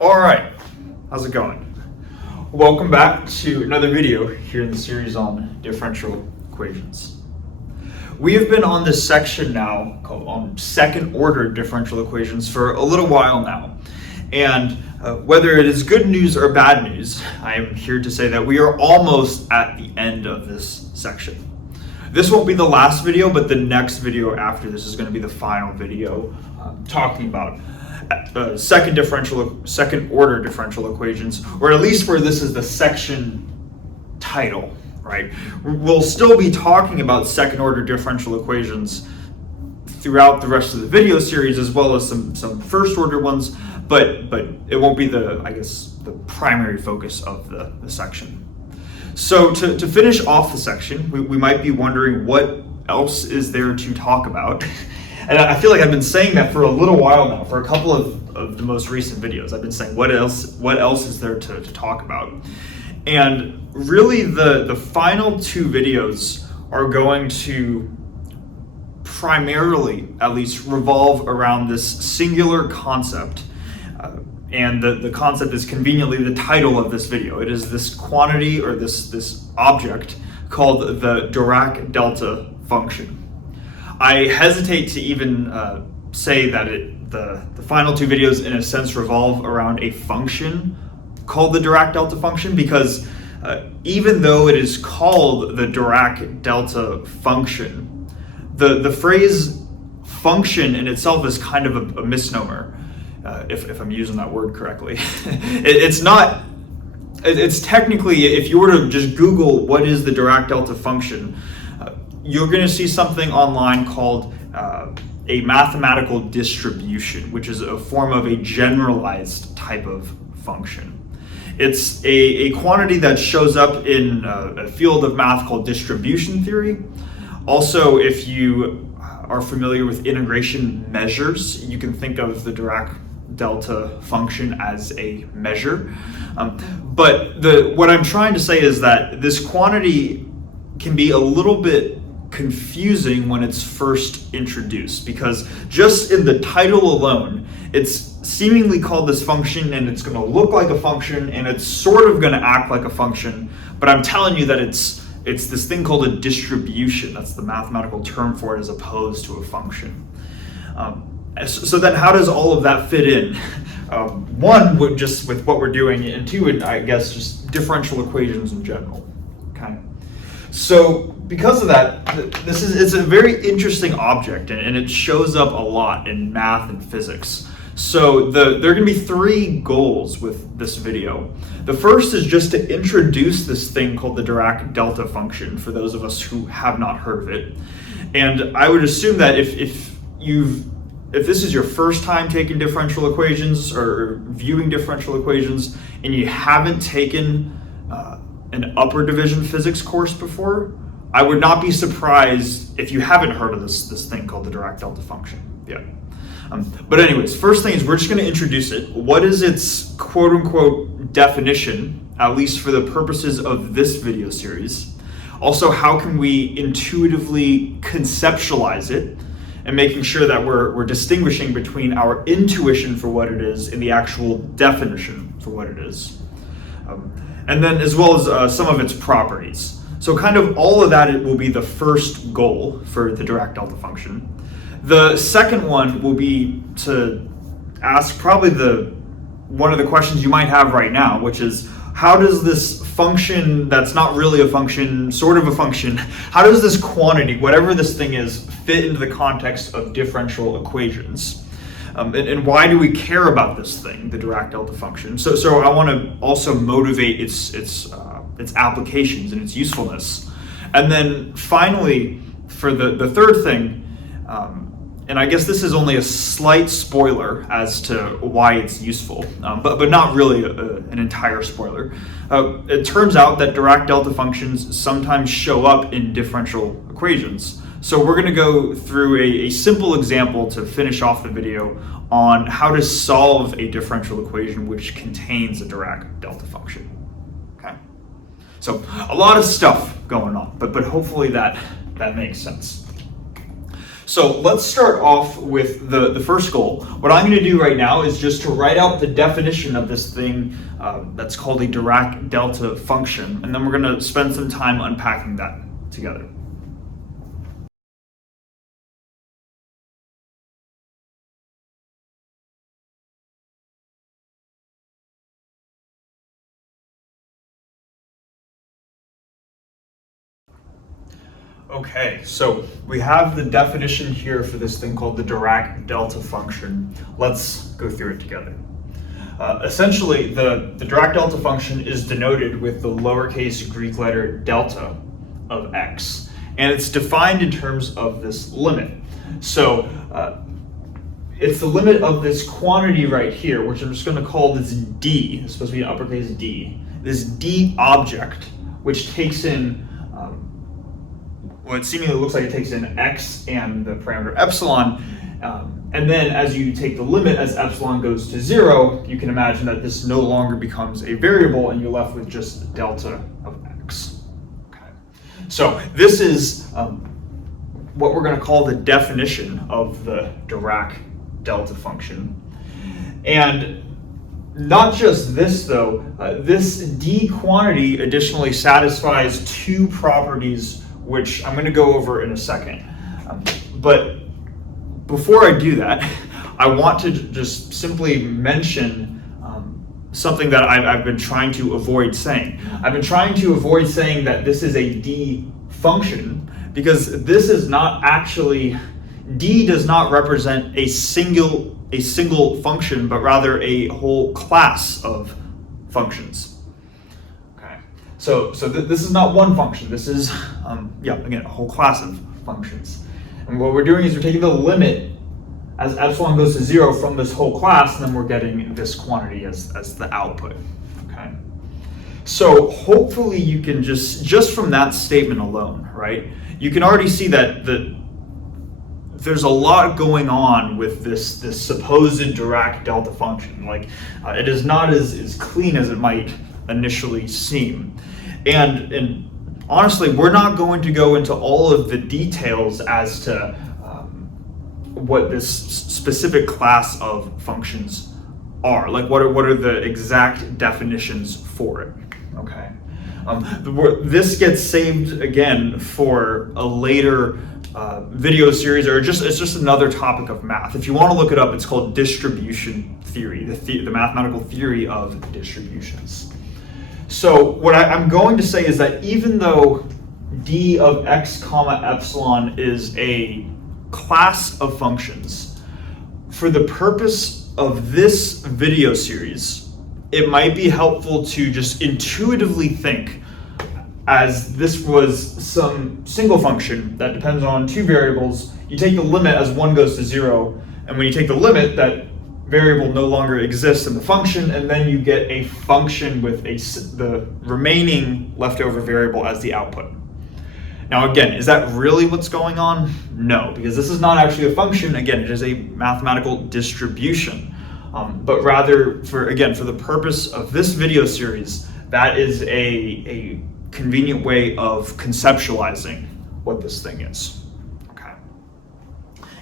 All right, how's it going? Welcome back to another video here in the series on differential equations. We have been on this section now called on second order differential equations for a little while now. And whether it is good news or bad news, I am here to say that we are almost at the end of this section. This won't be the last video, but the next video after this is going to be the final video talking about second order differential equations, or at least where this is the section title, right? We'll still be talking about second order differential equations throughout the rest of the video series, as well as some first order ones, but it won't be the primary focus of the section. So to finish off the section, we might be wondering what else is there to talk about. And I feel like I've been saying that for a little while now, for a couple of the most recent videos. I've been saying, what else is there to talk about? And really the final two videos are going to primarily, at least, revolve around this singular concept. And the concept is conveniently the title of this video. It is this quantity, or this object called the Dirac delta function. I hesitate to even say that the final two videos in a sense revolve around a function called the Dirac delta function, because even though it is called the Dirac delta function, the phrase function in itself is kind of a misnomer, if I'm using that word correctly. It's not. It's technically, if you were to just Google what is the Dirac delta function, you're going to see something online called a mathematical distribution, which is a form of a generalized type of function. It's a quantity that shows up in a field of math called distribution theory. Also, if you are familiar with integration measures, you can think of the Dirac delta function as a measure. But what I'm trying to say is that this quantity can be a little bit confusing when it's first introduced, because just in the title alone, it's seemingly called this function, and it's going to look like a function, and it's sort of going to act like a function, but I'm telling you that it's this thing called a distribution. That's the mathematical term for it, as opposed to a function. So then how does all of that fit in? One, just with what we're doing, and two, I guess, just differential equations in general. Okay. So because of that, it's a very interesting object, and it shows up a lot in math and physics. So there are going to be three goals with this video. The first is just to introduce this thing called the Dirac delta function for those of us who have not heard of it. And I would assume that if this is your first time taking differential equations or viewing differential equations, and you haven't taken an upper division physics course before, I would not be surprised if you haven't heard of this thing called the Dirac delta function yet. But anyways, first thing is we're just going to introduce it. What is its quote-unquote definition, at least for the purposes of this video series? Also, how can we intuitively conceptualize it, and making sure that we're distinguishing between our intuition for what it is and the actual definition for what it is. And then as well as some of its properties. So kind of all of that will be the first goal for the Dirac delta function. The second one will be to ask probably one of the questions you might have right now, which is, how does this function that's not really a function, sort of a function, how does this quantity, whatever this thing is, fit into the context of differential equations? And why do we care about this thing, the Dirac delta function? So I want to also motivate its applications and its usefulness. And then finally, for the third thing, and I guess this is only a slight spoiler as to why it's useful, but not really an entire spoiler. It turns out that Dirac delta functions sometimes show up in differential equations. So we're going to go through a simple example to finish off the video on how to solve a differential equation which contains a Dirac delta function. Okay. So a lot of stuff going on, but hopefully that makes sense. So let's start off with the first goal. What I'm going to do right now is just to write out the definition of this thing that's called a Dirac delta function, and then we're going to spend some time unpacking that together. Okay, so we have the definition here for this thing called the Dirac delta function. Let's go through it together. Essentially, the Dirac delta function is denoted with the lowercase Greek letter delta of x, and it's defined in terms of this limit. So it's the limit of this quantity right here, which I'm just going to call this d. It's supposed to be an uppercase d. This d object, which takes in well, it seemingly looks like it takes in x and the parameter epsilon, and then as you take the limit as epsilon goes to 0, you can imagine that this no longer becomes a variable and you're left with just delta of x. Okay. So this is what we're going to call the definition of the Dirac delta function. And not just this though, this d quantity additionally satisfies two properties which I'm going to go over in a second. But before I do that, I want to just simply mention something that I've been trying to avoid saying. I've been trying to avoid saying that this is a d function because this is not actually, d does not represent a single function, but rather a whole class of functions. So this is not one function. This is, again, a whole class of functions. And what we're doing is we're taking the limit as epsilon goes to 0 from this whole class, and then we're getting this quantity as the output. Okay. So hopefully you can just from that statement alone, right? You can already see that there's a lot going on with this supposed Dirac delta function. Like it is not as clean as it might initially seem. And honestly, we're not going to go into all of the details as to what this specific class of functions are. Like what are the exact definitions for it, okay? This gets saved again for a later video series, or it's just another topic of math. If you want to look it up, it's called distribution theory, the mathematical theory of distributions. So what I'm going to say is that even though d of x comma epsilon is a class of functions, for the purpose of this video series, it might be helpful to just intuitively think as this was some single function that depends on two variables. You take the limit as 1 goes to 0, and when you take the limit, that variable no longer exists in the function, and then you get a function with the remaining leftover variable as the output. Now again, is that really what's going on? No, because this is not actually a function. Again, it is a mathematical distribution. But rather, for the purpose of this video series, that is a convenient way of conceptualizing what this thing is.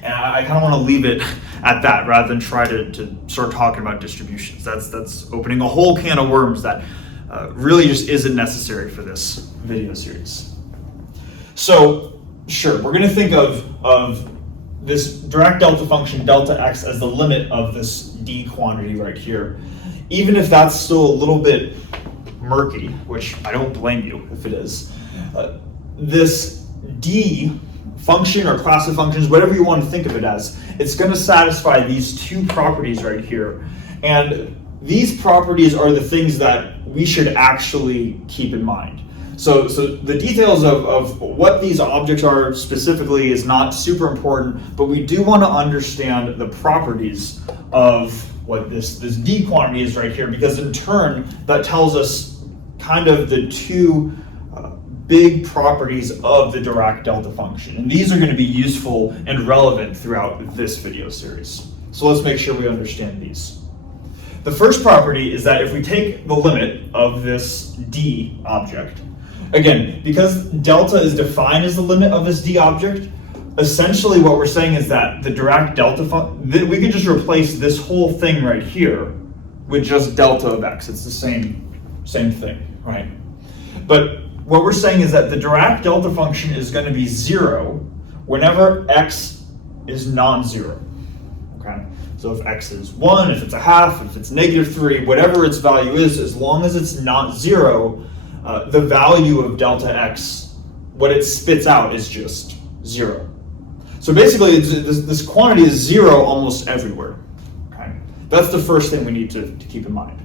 And I kind of want to leave it at that rather than try to start talking about distributions. That's opening a whole can of worms that really just isn't necessary for this video series. So sure, we're going to think of this Dirac delta function delta x as the limit of this d quantity right here. Even if that's still a little bit murky, which I don't blame you if it is, this d function or class of functions, whatever you want to think of it as, it's going to satisfy these two properties right here. And these properties are the things that we should actually keep in mind. So the details of what these objects are specifically is not super important, but we do want to understand the properties of what this d quantity is right here, because in turn that tells us kind of the two big properties of the Dirac delta function. And these are going to be useful and relevant throughout this video series. So let's make sure we understand these. The first property is that if we take the limit of this d object, again, because delta is defined as the limit of this d object, essentially what we're saying is that the Dirac delta function, we could just replace this whole thing right here with just delta of x. It's the same thing, right? But what we're saying is that the Dirac delta function is going to be 0 whenever x is non-zero, okay? So if x is 1, if it's a half, if it's -3, whatever its value is, as long as it's not 0, the value of delta x, what it spits out is just 0. So basically, this quantity is 0 almost everywhere. Okay? That's the first thing we need to keep in mind.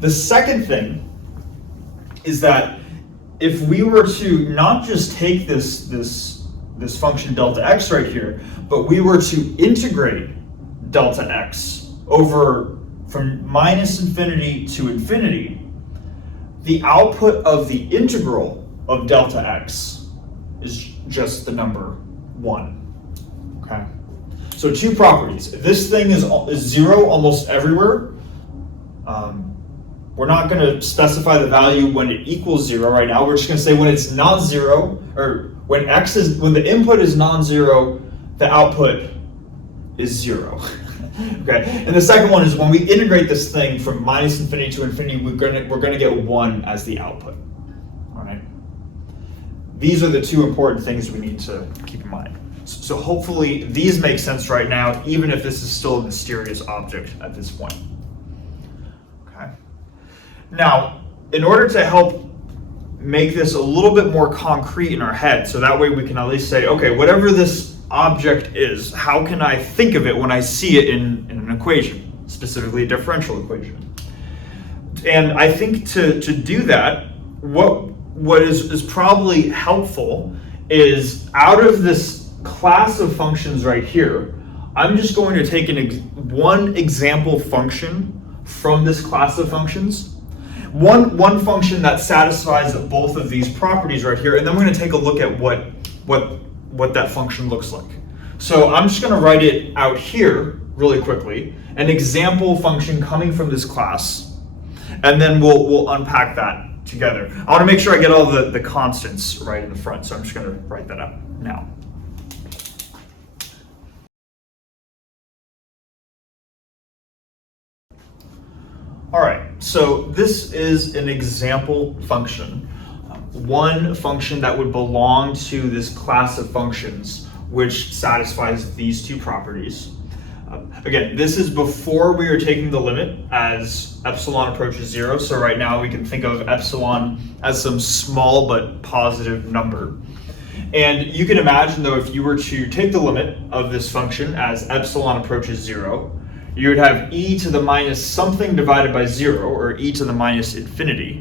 The second thing is that if we were to not just take this function delta x right here, but we were to integrate delta x over from -infinity to infinity, the output of the integral of delta x is just the number 1. Okay, so two properties. This thing is 0 almost everywhere. We're not going to specify the value when it equals 0 right now. We're just going to say when it's not 0, or when the input is non-zero, the output is 0. Okay, and the second one is when we integrate this thing from -infinity to infinity, we're going to get 1 as the output. All right. These are the two important things we need to keep in mind. So hopefully these make sense right now, even if this is still a mysterious object at this point. Okay. Now, in order to help make this a little bit more concrete in our head, so that way we can at least say, okay, whatever this object is, how can I think of it when I see it in an equation, specifically a differential equation? And I think to do that, what is probably helpful is out of this class of functions right here, I'm just going to take one example function from this class of functions, one function that satisfies both of these properties right here, and then we're going to take a look at what that function looks like. So I'm just going to write it out here really quickly, an example function coming from this class, and then we'll unpack that together. I want to make sure I get all the constants right in the front, so I'm just going to write that up now. All right, so this is an example function, one function that would belong to this class of functions which satisfies these two properties. Again, this is before we are taking the limit as epsilon approaches 0, so right now we can think of epsilon as some small but positive number. And you can imagine, though, if you were to take the limit of this function as epsilon approaches 0, you would have e to the minus something divided by 0, or e to the minus infinity.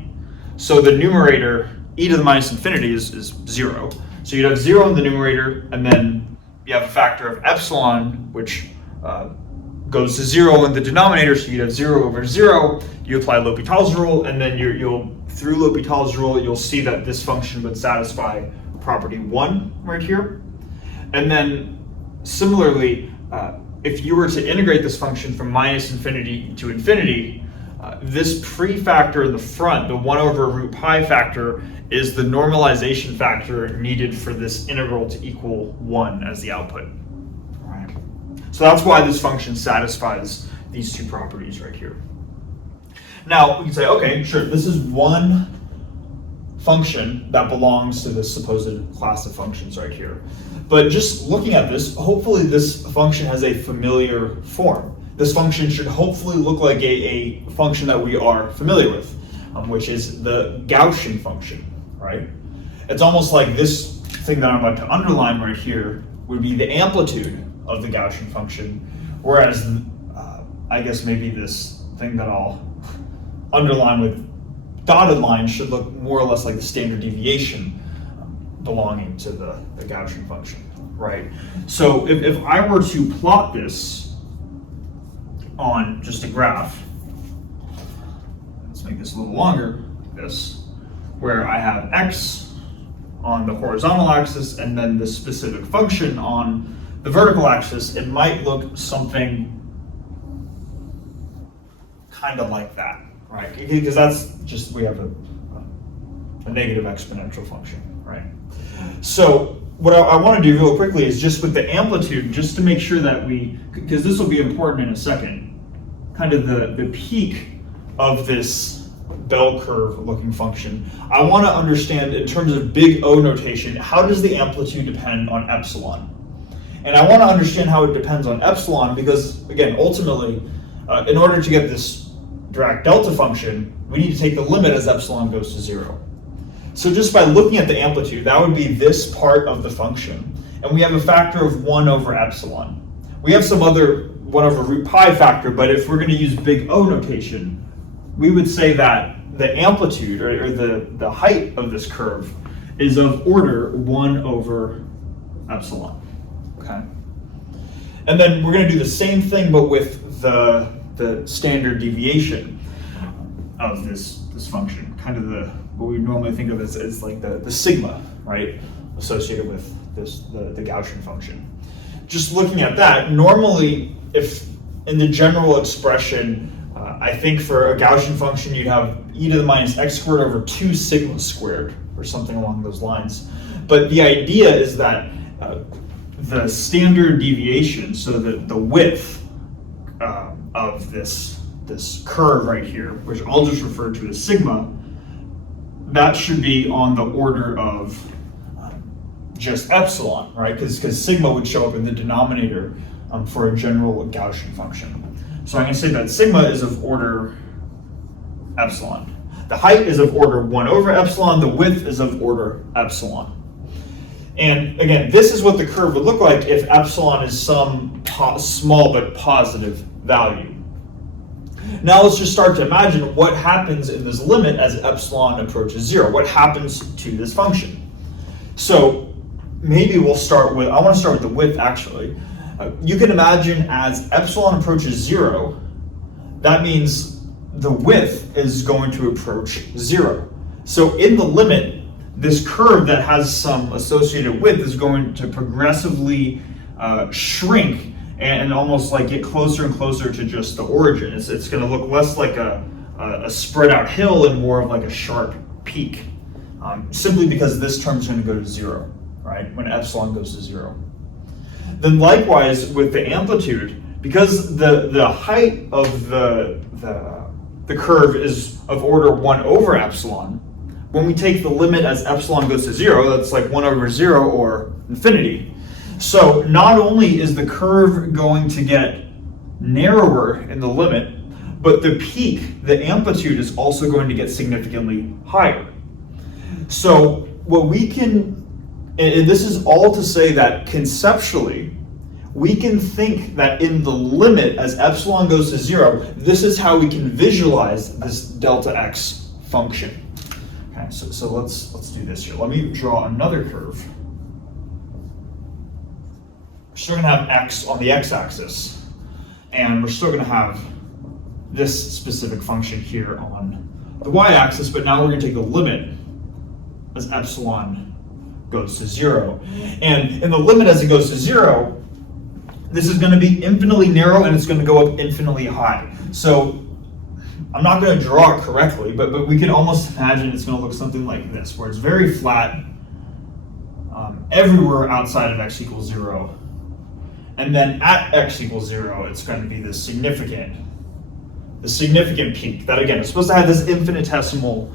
So the numerator, e to the minus infinity, is 0. So you'd have 0 in the numerator, and then you have a factor of epsilon, which goes to 0 in the denominator, so you'd have 0 over 0. You apply L'Hopital's rule, and then through L'Hopital's rule, you'll see that this function would satisfy property 1 right here. And then similarly, if you were to integrate this function from -infinity to infinity, this prefactor in the front, the 1 over root pi factor, is the normalization factor needed for this integral to equal 1 as the output. All right. So that's why this function satisfies these two properties right here. Now, we can say, okay, sure, this is one function that belongs to this supposed class of functions right here. But just looking at this, hopefully this function has a familiar form. This function should hopefully look like a function that we are familiar with, which is the Gaussian function, right? It's almost like this thing that I'm about to underline right here would be the amplitude of the Gaussian function, whereas I guess maybe this thing that I'll underline with dotted lines should look more or less like the standard deviation belonging to the Gaussian function, right? So if I were to plot this on just a graph, let's make this a little longer, where I have x on the horizontal axis and then the specific function on the vertical axis, it might look something kind of like that, right? Because that's just, we have a negative exponential function, right? So what I want to do real quickly is just with the amplitude, just to make sure that because this will be important in a second, kind of the peak of this bell curve looking function, I want to understand in terms of big O notation, how does the amplitude depend on epsilon? And I want to understand how it depends on epsilon because, again, ultimately, in order to get this Dirac delta function, we need to take the limit as epsilon goes to 0. So just by looking at the amplitude, that would be this part of the function. And we have a factor of 1 over epsilon. We have some other 1 over root pi factor, but if we're going to use big O notation, we would say that the amplitude, or the height of this curve, is of order 1 over epsilon. Okay? And then we're going to do the same thing, but with the standard deviation of this function, kind of what we normally think of as like the sigma, right, associated with the Gaussian function. Just looking at that, normally, if in the general expression, I think for a Gaussian function, you'd have e to the minus x squared over 2 sigma squared, or something along those lines. But the idea is that the standard deviation, so that the width of this curve right here, which I'll just refer to as sigma, that should be on the order of just epsilon, right? Because sigma would show up in the denominator for a general Gaussian function. So I'm going to say that sigma is of order epsilon. The height is of order 1 over epsilon. The width is of order epsilon. And again, this is what the curve would look like if epsilon is some small but positive value. Now let's just start to imagine what happens in this limit as epsilon approaches 0. What happens to this function? So maybe we'll start with, I want to start with the width actually. You can imagine as epsilon approaches 0, that means the width is going to approach 0. So in the limit, this curve that has some associated width is going to progressively shrink and almost like get closer and closer to just the origin. It's going to look less like a spread out hill and more of like a sharp peak, simply because this term is going to go to 0, right, when epsilon goes to 0. Then likewise with the amplitude, because the height of the curve is of order 1 over epsilon, when we take the limit as epsilon goes to 0, that's like 1 over 0 or infinity. So not only is the curve going to get narrower in the limit, but the peak, the amplitude, is also going to get significantly higher. So what we can, and this is all to say that conceptually, we can think that in the limit as epsilon goes to 0, this is how we can visualize this delta x function. Okay, so let's do this here. Let me draw another curve. We're still going to have x on the x-axis, and we're still going to have this specific function here on the y-axis, but now we're going to take the limit as epsilon goes to 0. And in the limit as it goes to 0, this is going to be infinitely narrow and it's going to go up infinitely high. So I'm not going to draw it correctly, but we can almost imagine it's going to look something like this, where it's very flat everywhere outside of x equals 0. And then at x equals 0, it's going to be this significant peak that, again, is supposed to have this infinitesimally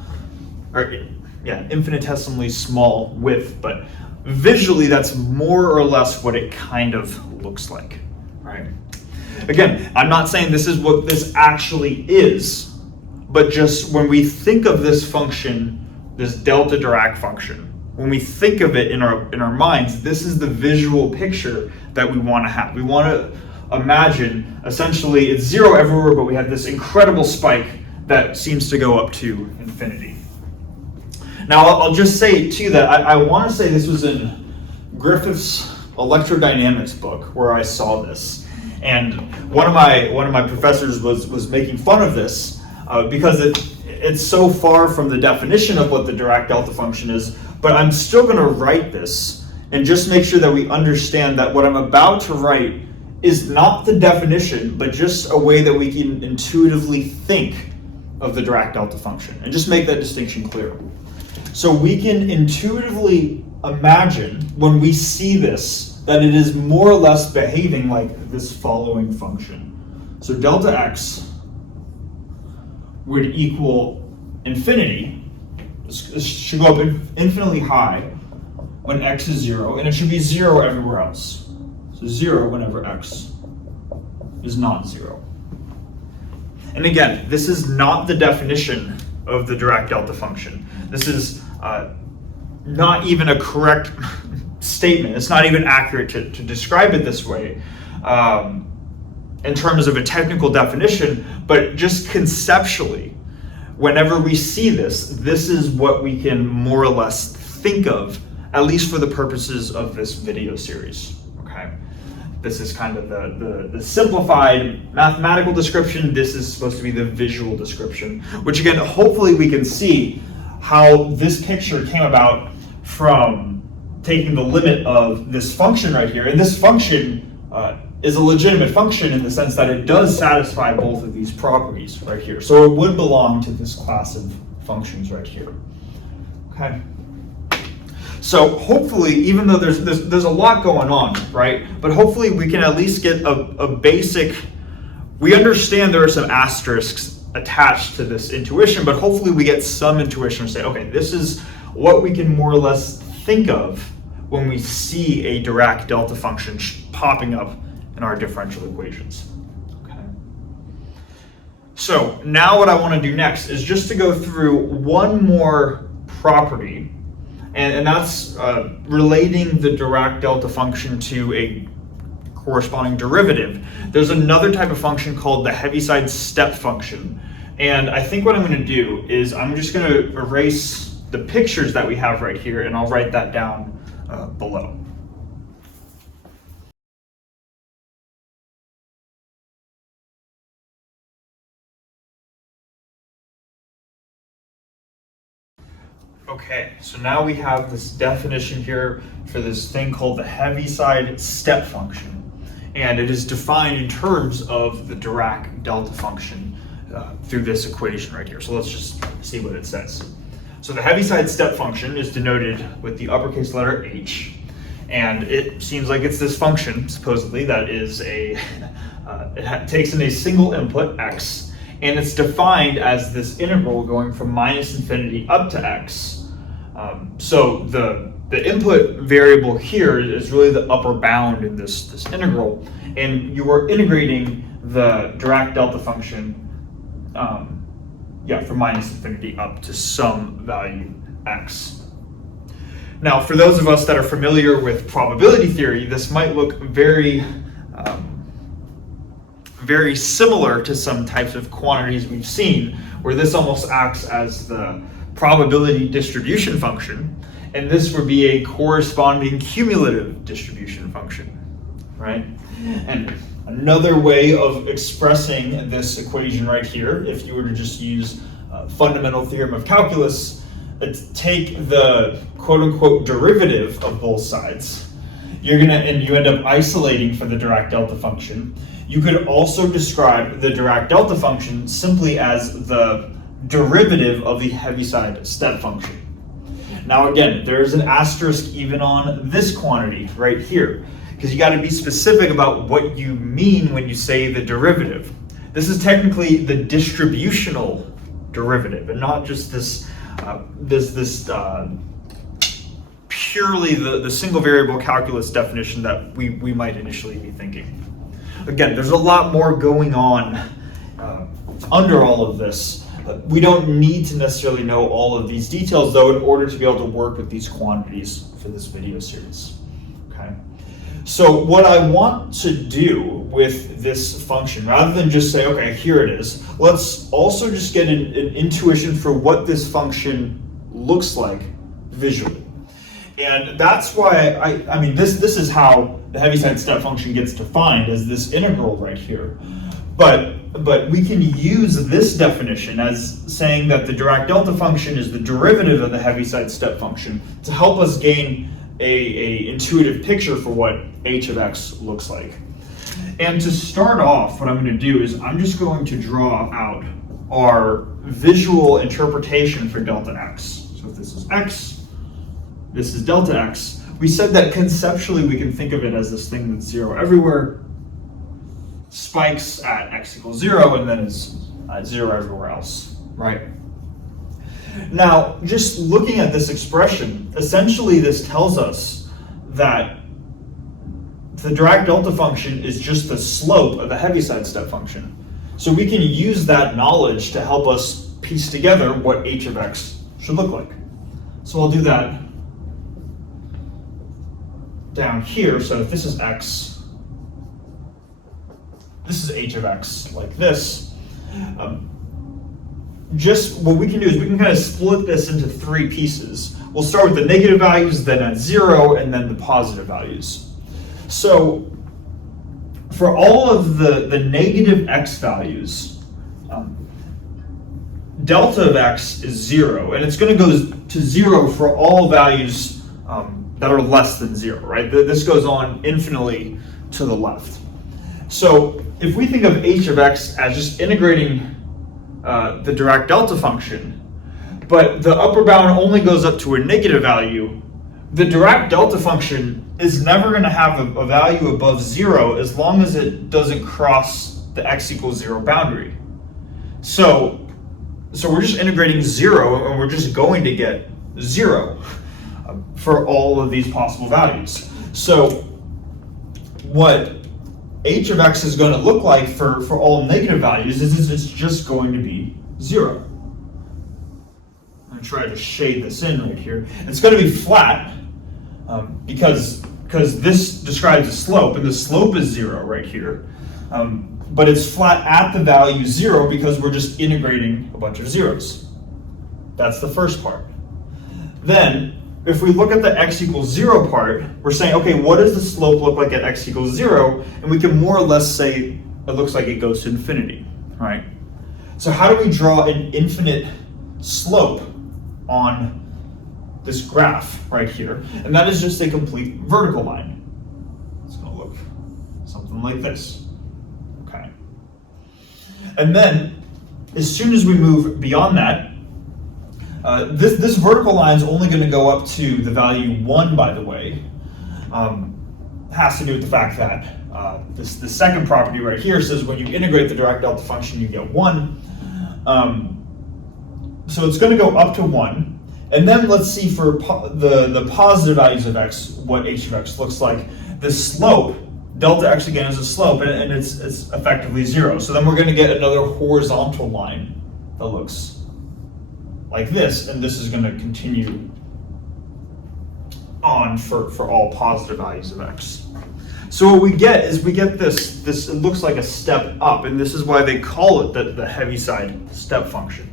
small width, but visually that's more or less what it kind of looks like, right? Again, I'm not saying this is what this actually is, but just when we think of this function, this delta Dirac function, when we think of it in our minds, this is the visual picture that we want to have. We want to imagine essentially it's 0 everywhere, but we have this incredible spike that seems to go up to infinity. Now I'll just say too that I want to say this was in Griffith's electrodynamics book where I saw this, and one of my professors was making fun of this because it's so far from the definition of what the Dirac delta function is. But I'm still going to write this and just make sure that we understand that what I'm about to write is not the definition, but just a way that we can intuitively think of the Dirac delta function, and just make that distinction clear. So we can intuitively imagine when we see this that it is more or less behaving like this following function. So delta x would equal infinity. This should go up infinitely high when x is 0, and it should be 0 everywhere else. So 0 whenever x is not 0. And again, this is not the definition of the Dirac delta function. This is not even a correct statement. It's not even accurate to describe it this way in terms of a technical definition, but just conceptually, whenever we see this, this is what we can more or less think of, at least for the purposes of this video series. Okay, this is kind of the simplified mathematical description. This is supposed to be the visual description, which again, hopefully we can see how this picture came about from taking the limit of this function right here. And this function is a legitimate function in the sense that it does satisfy both of these properties right here. So it would belong to this class of functions right here. Okay. So hopefully, even though there's a lot going on, right? But hopefully we can at least get a basic, we understand there are some asterisks attached to this intuition, but hopefully we get some intuition and say, okay, this is what we can more or less think of when we see a Dirac delta function popping up in our differential equations. Okay. So now what I want to do next is just to go through one more property, and that's relating the Dirac delta function to a corresponding derivative. There's another type of function called the Heaviside step function. And I think what I'm going to do is I'm just going to erase the pictures that we have right here, and I'll write that down below. Okay, so now we have this definition here for this thing called the Heaviside step function. And it is defined in terms of the Dirac delta function through this equation right here. So let's just see what it says. So the Heaviside step function is denoted with the uppercase letter h. And it seems like it's this function, supposedly, that is it takes in a single input, x, and it's defined as this integral going from minus infinity up to x. So the input variable here is really the upper bound in this integral, and you are integrating the Dirac delta function from minus infinity up to some value x. Now, for those of us that are familiar with probability theory, this might look very similar to some types of quantities we've seen, where this almost acts as the probability distribution function, and this would be a corresponding cumulative distribution function, right? And another way of expressing this equation right here, if you were to just use fundamental theorem of calculus, take the quote-unquote derivative of both sides, you end up isolating for the Dirac delta function. You could also describe the Dirac delta function simply as the derivative of the Heaviside step function. Now again, there's an asterisk even on this quantity right here, because you got to be specific about what you mean when you say the derivative. This is technically the distributional derivative, and not just this purely the single variable calculus definition that we might initially be thinking. Again, there's a lot more going on under all of this. We don't need to necessarily know all of these details, though, in order to be able to work with these quantities for this video series. Okay. So what I want to do with this function, rather than just say, okay, here it is, let's also just get an intuition for what this function looks like visually. And that's why I mean, this is how the Heaviside step function gets defined, as this integral right here. But we can use this definition as saying that the Dirac delta function is the derivative of the Heaviside step function to help us gain a intuitive picture for what h of x looks like. And to start off, what I'm going to do is I'm just going to draw out our visual interpretation for delta x. So if this is x, this is delta x, we said that conceptually we can think of it as this thing that's 0 everywhere, spikes at x equals 0, and then is 0 everywhere else, right? Now, just looking at this expression, essentially this tells us that the Dirac delta function is just the slope of the Heaviside step function. So we can use that knowledge to help us piece together what h of x should look like. So I'll do that down here. So if this is x, this is h of x like this. Just what we can do is we can kind of split this into 3 pieces. We'll start with the negative values, then at 0, and then the positive values. So for all of the negative x values, delta of x is 0, and it's going to go to 0 for all values that are less than 0, right? This goes on infinitely to the left. So if we think of h of x as just integrating the Dirac delta function, but the upper bound only goes up to a negative value, the Dirac delta function is never going to have a value above 0 as long as it doesn't cross the x equals 0 boundary. So we're just integrating 0, and we're just going to get 0 for all of these possible values. So what h of x is going to look like for all negative values is it's just going to be 0. I'm going to try to shade this in right here. It's going to be flat because this describes a slope, and the slope is 0 right here. But it's flat at the value 0 because we're just integrating a bunch of zeros. That's the first part. Then, if we look at the x equals 0 part, we're saying, okay, what does the slope look like at x equals 0? And we can more or less say it looks like it goes to infinity, right? So how do we draw an infinite slope on this graph right here? And that is just a complete vertical line. It's going to look something like this, okay? And then, as soon as we move beyond that, this vertical line is only going to go up to the value 1, by the way. Has to do with the fact that the second property right here says when you integrate the Dirac delta function, you get 1. So it's going to go up to 1. And then let's see for the positive values of x, what h of x looks like. The slope, delta x again is a slope, and it's effectively 0. So then we're going to get another horizontal line that looks like this, and this is going to continue on for all positive values of x. So what we get is we get this it looks like a step up, and this is why they call it the Heaviside step function.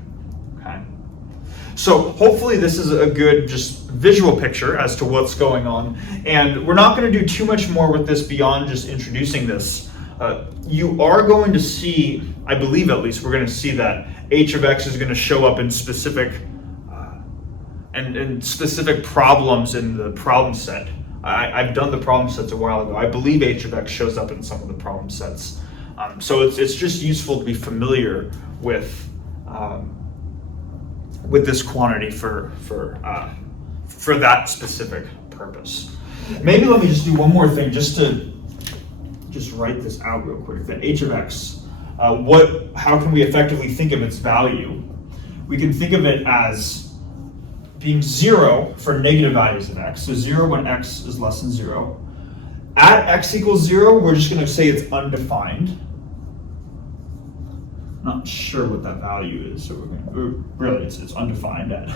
Okay. So hopefully this is a good just visual picture as to what's going on, and we're not going to do too much more with this beyond just introducing this. You are going to see, I believe at least, we're going to see that h of x is going to show up in specific and specific problems in the problem set. I've done the problem sets a while ago. I believe h of x shows up in some of the problem sets. So it's just useful to be familiar with this quantity for that specific purpose. Maybe let me just do one more thing just to write this out real quick. That h of x, how can we effectively think of its value? We can think of it as being 0 for negative values of x. So 0 when x is less than 0. At x equals 0, we're just going to say it's undefined. Not sure what that value is, so really it's undefined at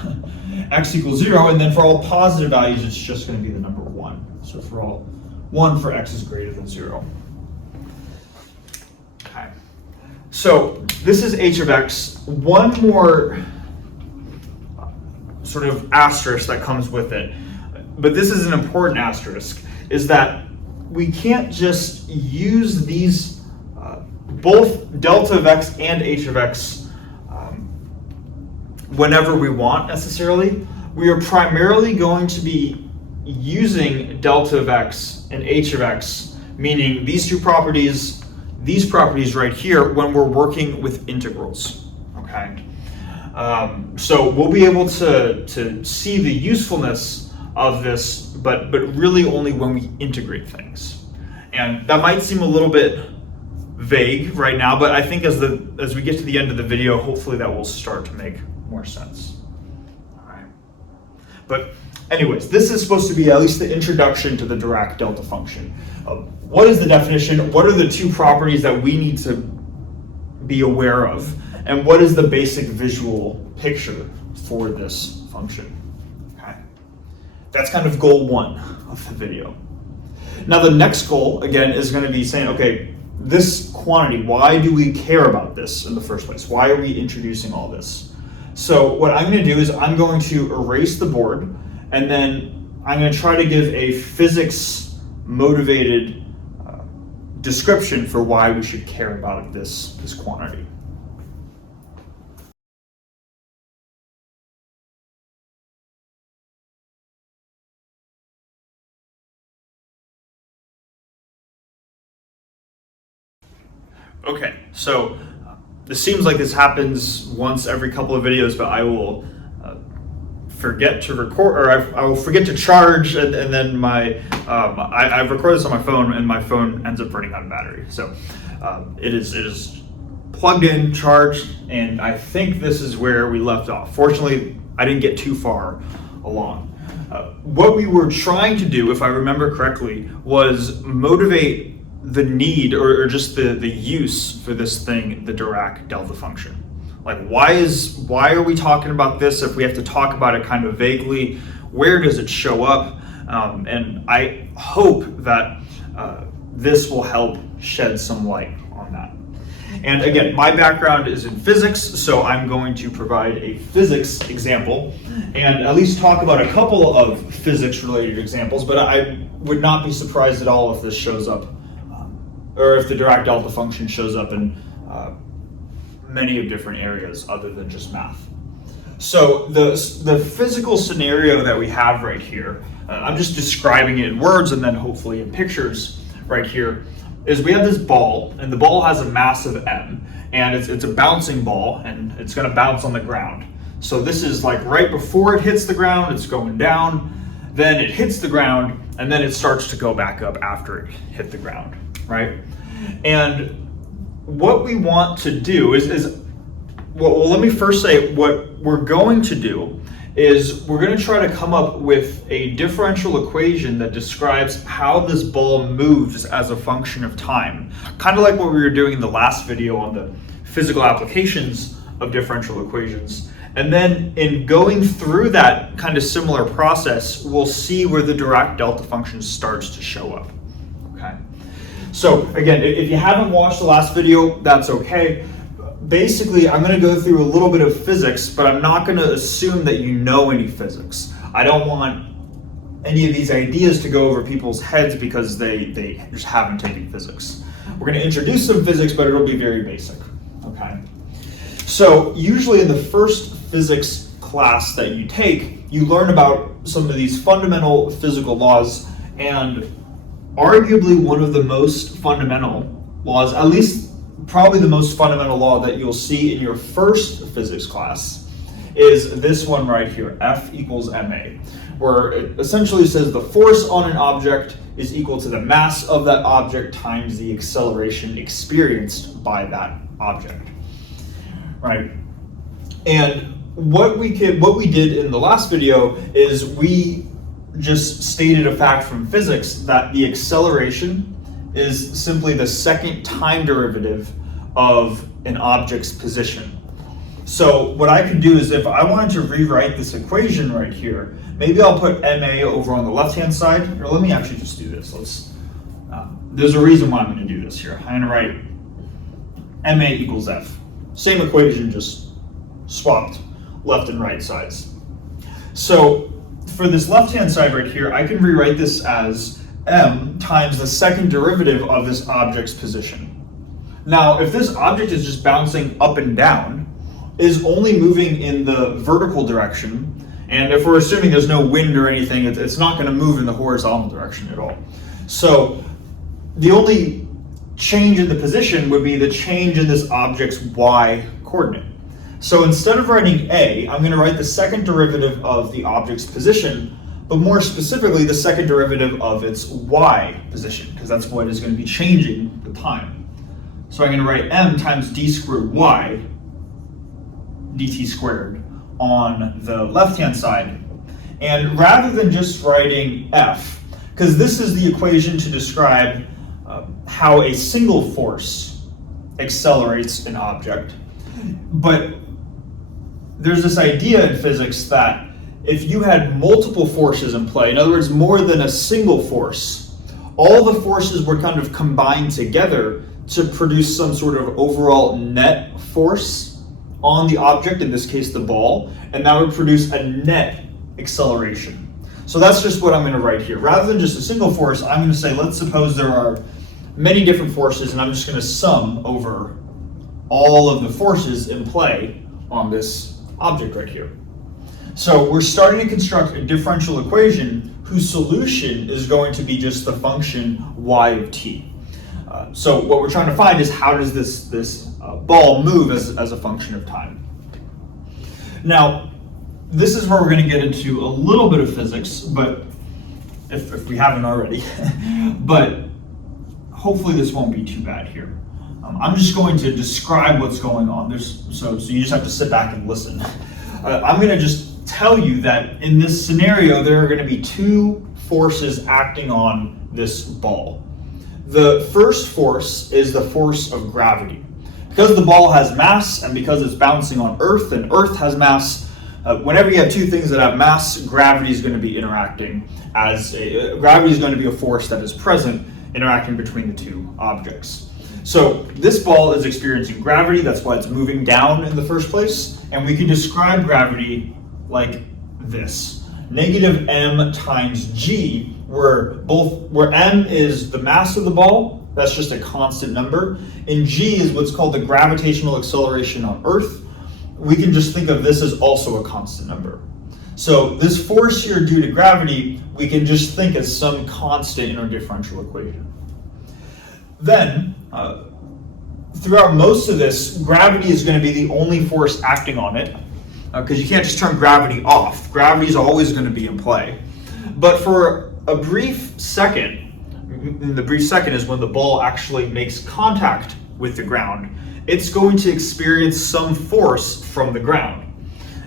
x equals 0, and then for all positive values, it's just going to be the number 1. So for all 1 for x is greater than 0. Okay. So this is h of x. One more sort of asterisk that comes with it, but this is an important asterisk, is that we can't just use these both delta of x and h of x whenever we want necessarily. We are primarily going to be using delta of x and h of x, meaning these properties right here, when we're working with integrals, okay? So we'll be able to see the usefulness of this, but really only when we integrate things. And that might seem a little bit vague right now, but I think as we get to the end of the video, hopefully that will start to make more sense. All right. But anyways, this is supposed to be at least the introduction to the Dirac delta function. What is the definition? What are the two properties that we need to be aware of? And what is the basic visual picture for this function? Okay. That's kind of goal one of the video. Now the next goal, again, is going to be saying, okay, this quantity, why do we care about this in the first place? Why are we introducing all this? So what I'm going to do is I'm going to erase the board, and then I'm going to try to give a physics motivated description for why we should care about this quantity. Okay, so this seems like this happens once every couple of videos, but I will forget to record, or I will forget to charge, and then I've recorded this on my phone, and my phone ends up running out of battery. So it is plugged in, charged, and I think this is where we left off. Fortunately, I didn't get too far along. What we were trying to do, if I remember correctly, was motivate the need or just the use for this thing, the Dirac delta function. Like, why are we talking about this if we have to talk about it kind of vaguely? Where does it show up? And I hope that this will help shed some light on that. And again, my background is in physics, so I'm going to provide a physics example and at least talk about a couple of physics-related examples, but I would not be surprised at all if this shows up, or if the Dirac delta function shows up in many of different areas other than just math. So the physical scenario that we have right here, I'm just describing it in words and then hopefully in pictures right here, is we have this ball, and the ball has a mass of m, and it's a bouncing ball, and it's going to bounce on the ground. So this is like right before it hits the ground, it's going down, then it hits the ground, and then it starts to go back up after it hit the ground, right? And what we want to do well, let me first say what we're going to do is we're going to try to come up with a differential equation that describes how this ball moves as a function of time. Kind of like what we were doing in the last video on the physical applications of differential equations. And then in going through that kind of similar process, we'll see where the Dirac delta function starts to show up. Okay. So again, if you haven't watched the last video, that's okay. Basically, I'm going to go through a little bit of physics, but I'm not going to assume that you know any physics. I don't want any of these ideas to go over people's heads because they just haven't taken physics. We're going to introduce some physics, but it'll be very basic. Okay. So usually in the first physics class that you take, you learn about some of these fundamental physical laws, and arguably one of the most fundamental laws, at least probably the most fundamental law that you'll see in your first physics class, is this one right here, F equals ma, where it essentially says the force on an object is equal to the mass of that object times the acceleration experienced by that object, right? And what we did in the last video is we just stated a fact from physics that the acceleration is simply the second time derivative of an object's position. So what I could do is, if I wanted to rewrite this equation right here, maybe I'll put ma over on the left-hand side, or let me actually just do this. There's a reason why I'm going to do this here. I'm going to write ma equals f. Same equation, just swapped left and right sides. So for this left-hand side right here, I can rewrite this as m times the second derivative of this object's position. Now, if this object is just bouncing up and down, is only moving in the vertical direction, and if we're assuming there's no wind or anything, it's not going to move in the horizontal direction at all. So the only change in the position would be the change in this object's y coordinate. So instead of writing a, I'm going to write the second derivative of the object's position but more specifically the second derivative of its y position, because that's what is going to be changing the time. So I'm going to write m times d squared y dt squared on the left-hand side. And rather than just writing f, because this is the equation to describe how a single force accelerates an object, but there's this idea in physics that if you had multiple forces in play, in other words, more than a single force, all the forces would kind of combine together to produce some sort of overall net force on the object, in this case the ball, and that would produce a net acceleration. So that's just what I'm going to write here. Rather than just a single force, I'm going to say, let's suppose there are many different forces, and I'm just going to sum over all of the forces in play on this object right here. So we're starting to construct a differential equation whose solution is going to be just the function y of t. So what we're trying to find is how does this ball move as a function of time. Now, this is where we're going to get into a little bit of physics, but if we haven't already, but hopefully this won't be too bad here. I'm just going to describe what's going on. So you just have to sit back and listen. I'm going to just tell you that in this scenario, there are going to be two forces acting on this ball. The first force is the force of gravity. Because the ball has mass and because it's bouncing on Earth and Earth has mass, whenever you have two things that have mass, gravity is going to be interacting gravity is going to be a force that is present interacting between the two objects. So this ball is experiencing gravity, that's why it's moving down in the first place, and we can describe gravity like this. Negative m times g, where m is the mass of the ball, that's just a constant number, and g is what's called the gravitational acceleration on Earth. We can just think of this as also a constant number. So this force here due to gravity, we can just think as some constant in our differential equation. Then, throughout most of this, gravity is going to be the only force acting on it, because you can't just turn gravity off. Gravity is always going to be in play. But for a brief second, the brief second is when the ball actually makes contact with the ground, it's going to experience some force from the ground.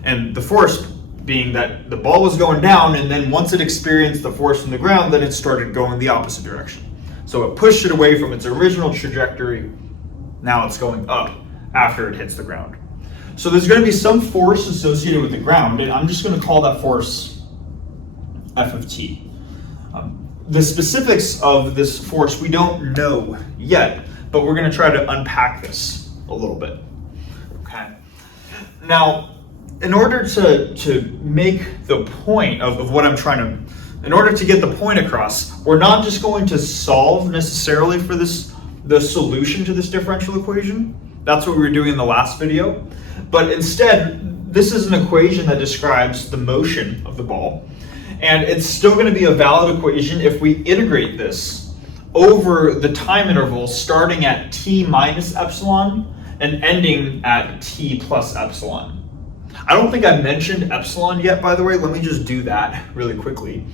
And the force being that the ball was going down, and then once it experienced the force from the ground, then it started going the opposite direction. So it pushed it away from its original trajectory. Now it's going up after it hits the ground. So there's going to be some force associated with the ground, and I'm just going to call that force F of t. The specifics of this force we don't know yet, but we're going to try to unpack this a little bit. Okay. Now, in order to make the point of what I'm trying to, in order to get the point across, we're not just going to solve necessarily for the solution to this differential equation. That's what we were doing in the last video. But instead, this is an equation that describes the motion of the ball. And it's still going to be a valid equation if we integrate this over the time interval starting at t minus epsilon and ending at t plus epsilon. I don't think I mentioned epsilon yet, by the way. Let me just do that really quickly.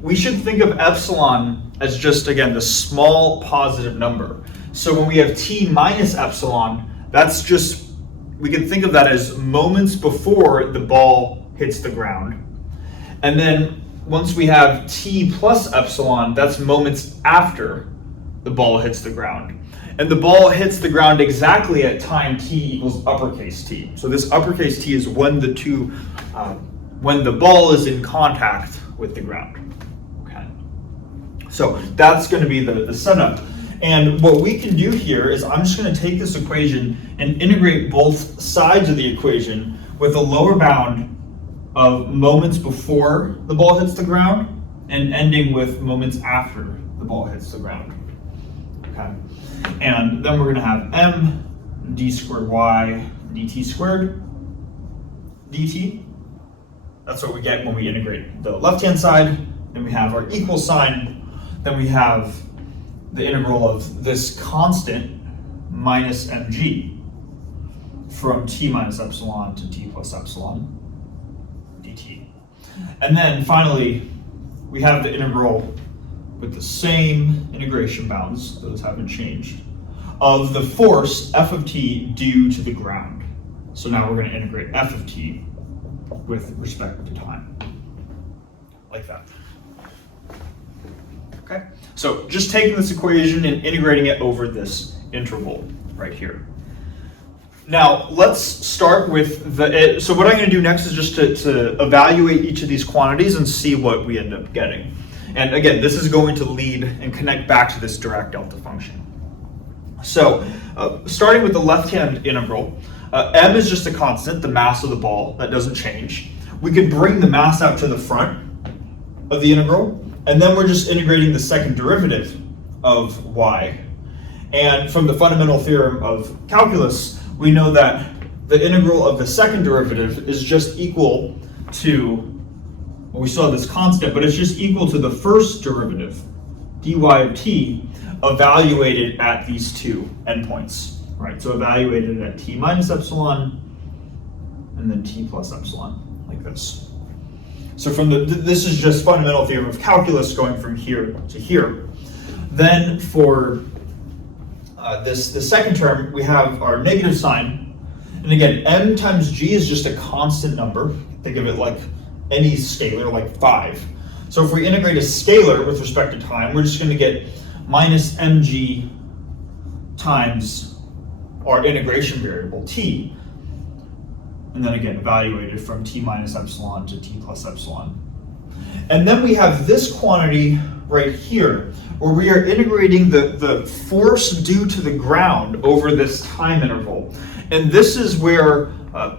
We should think of epsilon as just, again, the small positive number. So when we have t minus epsilon, that's just, we can think of that as moments before the ball hits the ground. And then once we have t plus epsilon, that's moments after the ball hits the ground. And the ball hits the ground exactly at time t equals uppercase T. So this uppercase T is when when the ball is in contact with the ground. Okay. So that's going to be the setup. And what we can do here is I'm just going to take this equation and integrate both sides of the equation with a lower bound of moments before the ball hits the ground and ending with moments after the ball hits the ground. Okay. And then we're going to have m d squared y dt squared dt. That's what we get when we integrate the left-hand side. Then we have our equal sign. Then we have the integral of this constant minus mg from t minus epsilon to t plus epsilon dt. And then finally, we have the integral with the same integration bounds, those haven't changed, of the force f of t due to the ground. So now we're going to integrate f of t with respect to time, like that. Okay, so just taking this equation and integrating it over this interval right here. Now let's start with so what I'm going to do next is just to evaluate each of these quantities and see what we end up getting. And again, this is going to lead and connect back to this Dirac delta function. So starting with the left-hand integral, m is just a constant, the mass of the ball, that doesn't change. We could bring the mass out to the front of the integral, and then we're just integrating the second derivative of y. And from the fundamental theorem of calculus, we know that the integral of the second derivative is just equal to, well, we still have this constant, but it's just equal to the first derivative, dy of t, evaluated at these two endpoints, right? So evaluated at t minus epsilon and then t plus epsilon, like this. So from this is just fundamental theorem of calculus going from here to here. Then for the second term, we have our negative sign. And again, m times g is just a constant number. Think of it like any scalar, like 5. So if we integrate a scalar with respect to time, we're just going to get minus mg times our integration variable, t. And then again, evaluated from t minus epsilon to t plus epsilon. And then we have this quantity right here, where we are integrating the force due to the ground over this time interval. And this is where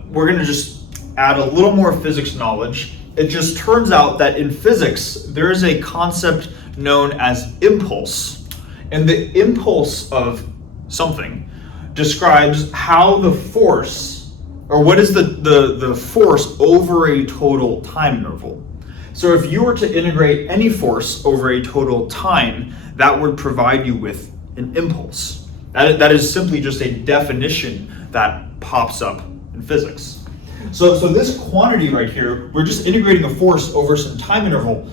we're going to just add a little more physics knowledge. It just turns out that in physics, there is a concept known as impulse. And the impulse of something describes how the force, or what is the force over a total time interval. So if you were to integrate any force over a total time, that would provide you with an impulse. That is simply just a definition that pops up in physics. So this quantity right here, we're just integrating a force over some time interval.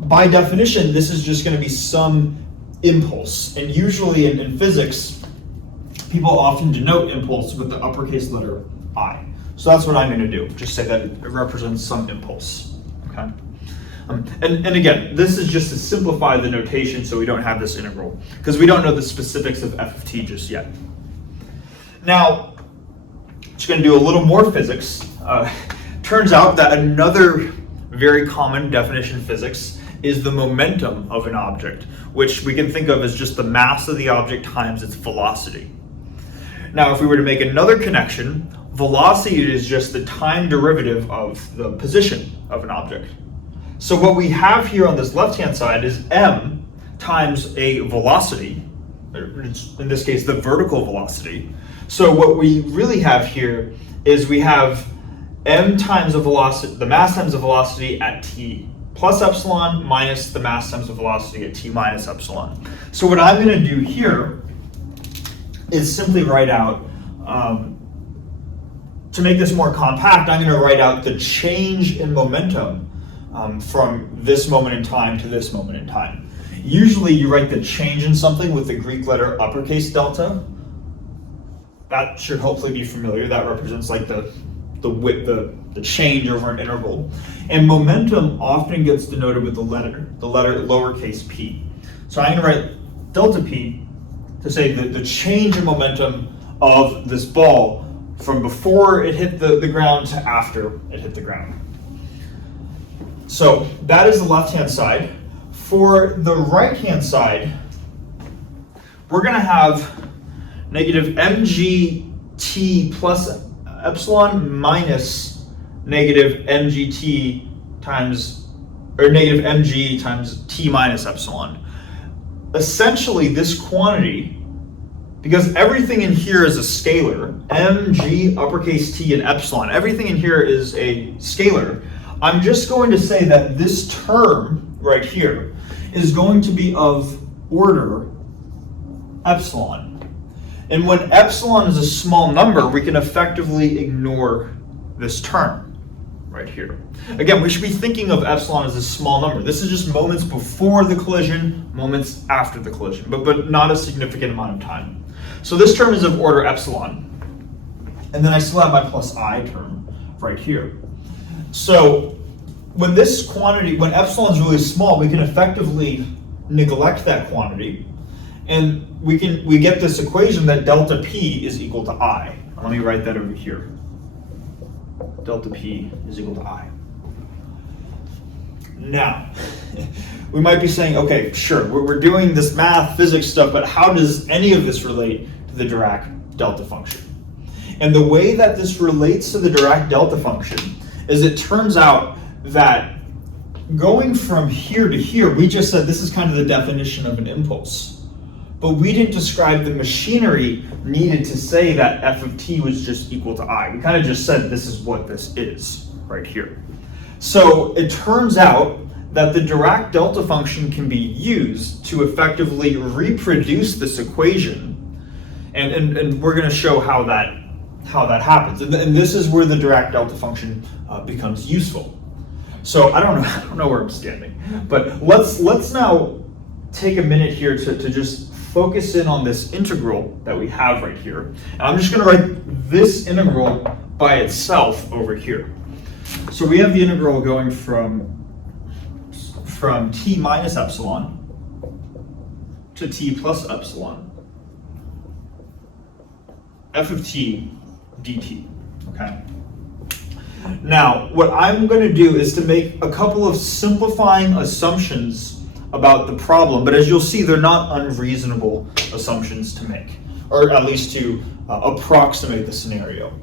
By definition, this is just going to be some impulse. And usually in physics, people often denote impulse with the uppercase letter I. So that's what I'm going to do. Just say that it represents some impulse. Okay. And again, this is just to simplify the notation so we don't have this integral, because we don't know the specifics of f of t just yet. Now, just going to do a little more physics. Turns out that another very common definition in physics is the momentum of an object, which we can think of as just the mass of the object times its velocity. Now, if we were to make another connection, velocity is just the time derivative of the position of an object. So what we have here on this left-hand side is m times a velocity, in this case, the vertical velocity. So what we really have here is we have m times the velocity, the mass times the velocity at t plus epsilon minus the mass times the velocity at t minus epsilon. So what I'm going to do here is simply write out, to make this more compact, I'm going to write out the change in momentum from this moment in time to this moment in time. Usually you write the change in something with the Greek letter uppercase delta. That should hopefully be familiar. That represents like the change over an interval. And momentum often gets denoted with the letter lowercase p. So I'm going to write delta p to say that the change in momentum of this ball from before it hit the ground to after it hit the ground. So that is the left-hand side. For the right-hand side, we're going to have negative mgt plus epsilon minus negative mgt times, or negative mg times t minus epsilon. Essentially, this quantity, because everything in here is a scalar, mg, uppercase t, and epsilon, everything in here is a scalar. I'm just going to say that this term right here is going to be of order epsilon. And when epsilon is a small number, we can effectively ignore this term, right here. Again, we should be thinking of epsilon as a small number. This is just moments before the collision, moments after the collision, but not a significant amount of time. So this term is of order epsilon. And then I still have my plus I term right here. So when this quantity, when epsilon is really small, we can effectively neglect that quantity, and we get this equation that delta P is equal to I. Let me write that over here. Delta P is equal to I. Now, we might be saying, okay, sure, we're doing this math, physics stuff, but how does any of this relate to the Dirac delta function? And the way that this relates to the Dirac delta function is it turns out that going from here to here, we just said this is kind of the definition of an impulse. But we didn't describe the machinery needed to say that f of t was just equal to I. We kind of just said this is what this is right here. So it turns out that the Dirac delta function can be used to effectively reproduce this equation. And we're going to show how that happens. And this is where the Dirac delta function becomes useful. So I don't know where I'm standing, but let's now take a minute here to just focus in on this integral that we have right here. And I'm just going to write this integral by itself over here. So we have the integral going from t minus epsilon to t plus epsilon, f of t dt, okay? Now, what I'm going to do is to make a couple of simplifying assumptions about the problem, but as you'll see, they're not unreasonable assumptions to make, or at least to approximate the scenario.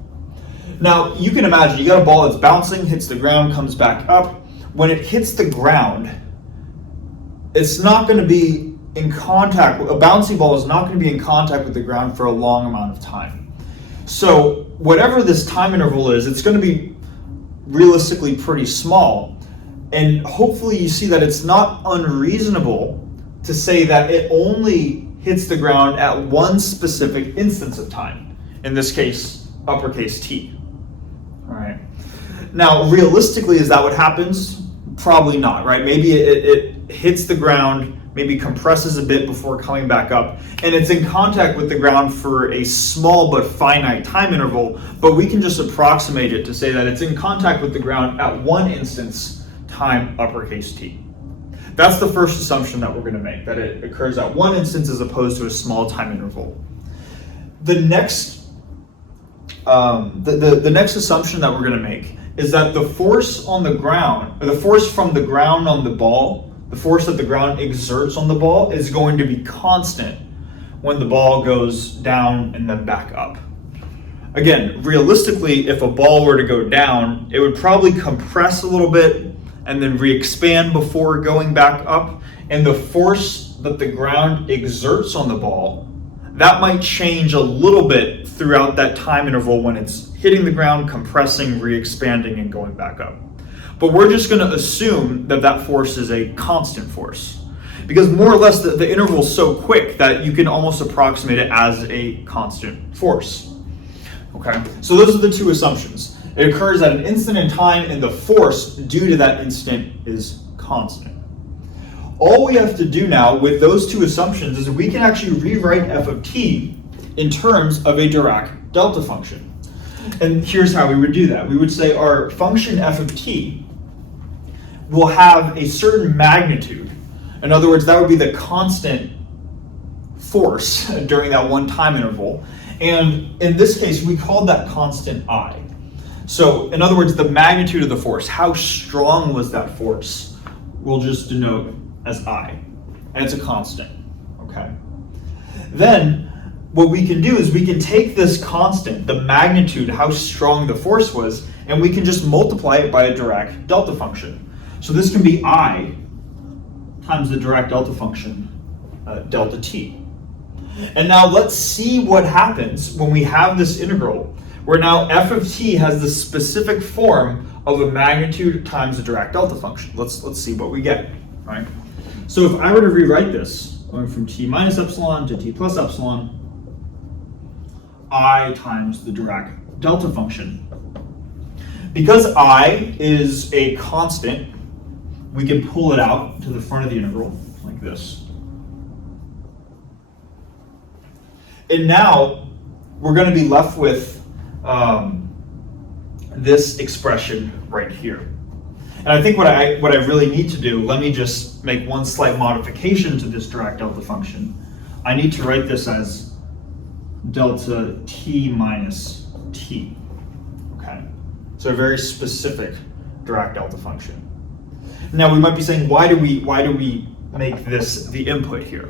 Now, you can imagine you got a ball that's bouncing, hits the ground, comes back up. When it hits the ground, it's not going to be in contact, a bouncy ball is not going to be in contact with the ground for a long amount of time. So whatever this time interval is, it's going to be realistically pretty small. And hopefully you see that it's not unreasonable to say that it only hits the ground at one specific instance of time. In this case, uppercase T. All right. Now, realistically, is that what happens? Probably not, right? Maybe it hits the ground, maybe compresses a bit before coming back up, and it's in contact with the ground for a small but finite time interval, but we can just approximate it to say that it's in contact with the ground at one instance time uppercase T. That's the first assumption that we're going to make, that it occurs at one instance as opposed to a small time interval. The next assumption that we're going to make is that the force on the ground, or the force from the ground on the ball, the force that the ground exerts on the ball is going to be constant when the ball goes down and then back up. Again, realistically, if a ball were to go down, it would probably compress a little bit and then re-expand before going back up. And the force that the ground exerts on the ball, that might change a little bit throughout that time interval when it's hitting the ground, compressing, re-expanding, and going back up. But we're just going to assume that that force is a constant force, because more or less the interval is so quick that you can almost approximate it as a constant force. Okay, so those are the two assumptions. It occurs at an instant in time, and the force due to that instant is constant. All we have to do now with those two assumptions is we can actually rewrite f of t in terms of a Dirac delta function. And here's how we would do that. We would say our function f of t will have a certain magnitude. In other words, that would be the constant force during that one time interval. And in this case, we called that constant I. So in other words, the magnitude of the force, how strong was that force, we'll just denote as I. And it's a constant, okay? Then what we can do is we can take this constant, the magnitude, how strong the force was, and we can just multiply it by a Dirac delta function. So this can be I times the Dirac delta function, delta t. And now let's see what happens when we have this integral, where now f of t has the specific form of a magnitude times the Dirac delta function. Let's see what we get, right? So if I were to rewrite this, going from t minus epsilon to t plus epsilon, I times the Dirac delta function, Because I is a constant, we can pull it out to the front of the integral like this. And now we're going to be left with this expression right here. And I think what I really need to do, let me just make one slight modification to this Dirac delta function. I need to write this as delta t minus t. Okay, so a very specific Dirac delta function. Now we might be saying, why do we make this the input here?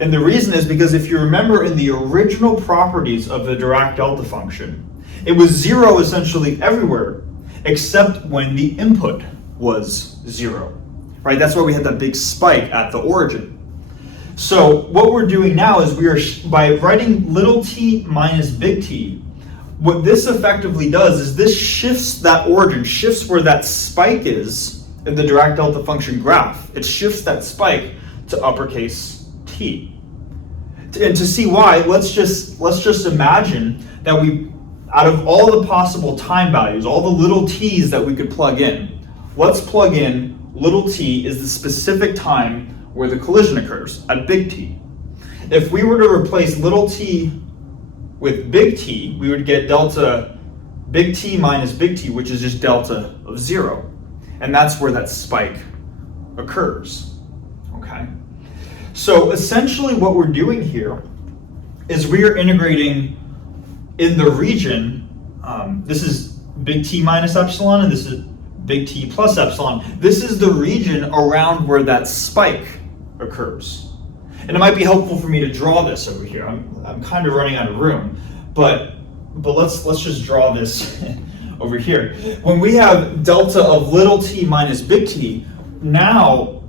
And the reason is because if you remember in the original properties of the Dirac delta function, it was 0 essentially everywhere except when the input was 0, right? That's why we had that big spike at the origin. So what we're doing now is we are, by writing little t minus big T, what this effectively does is this shifts that origin, shifts where that spike is in the Dirac delta function graph. It shifts that spike to uppercase T. And to see why, let's just imagine that we, out of all the possible time values, all the little t's that we could plug in, let's plug in little t is the specific time where the collision occurs at big T. If we were to replace little t with big T, we would get delta big T minus big T, which is just delta of 0. And that's where that spike occurs, okay? So essentially what we're doing here is we are integrating in the region, this is big T minus epsilon, and this is big T plus epsilon. This is the region around where that spike occurs. And it might be helpful for me to draw this over here. I'm kind of running out of room, but let's just draw this over here. When we have delta of little t minus big T, now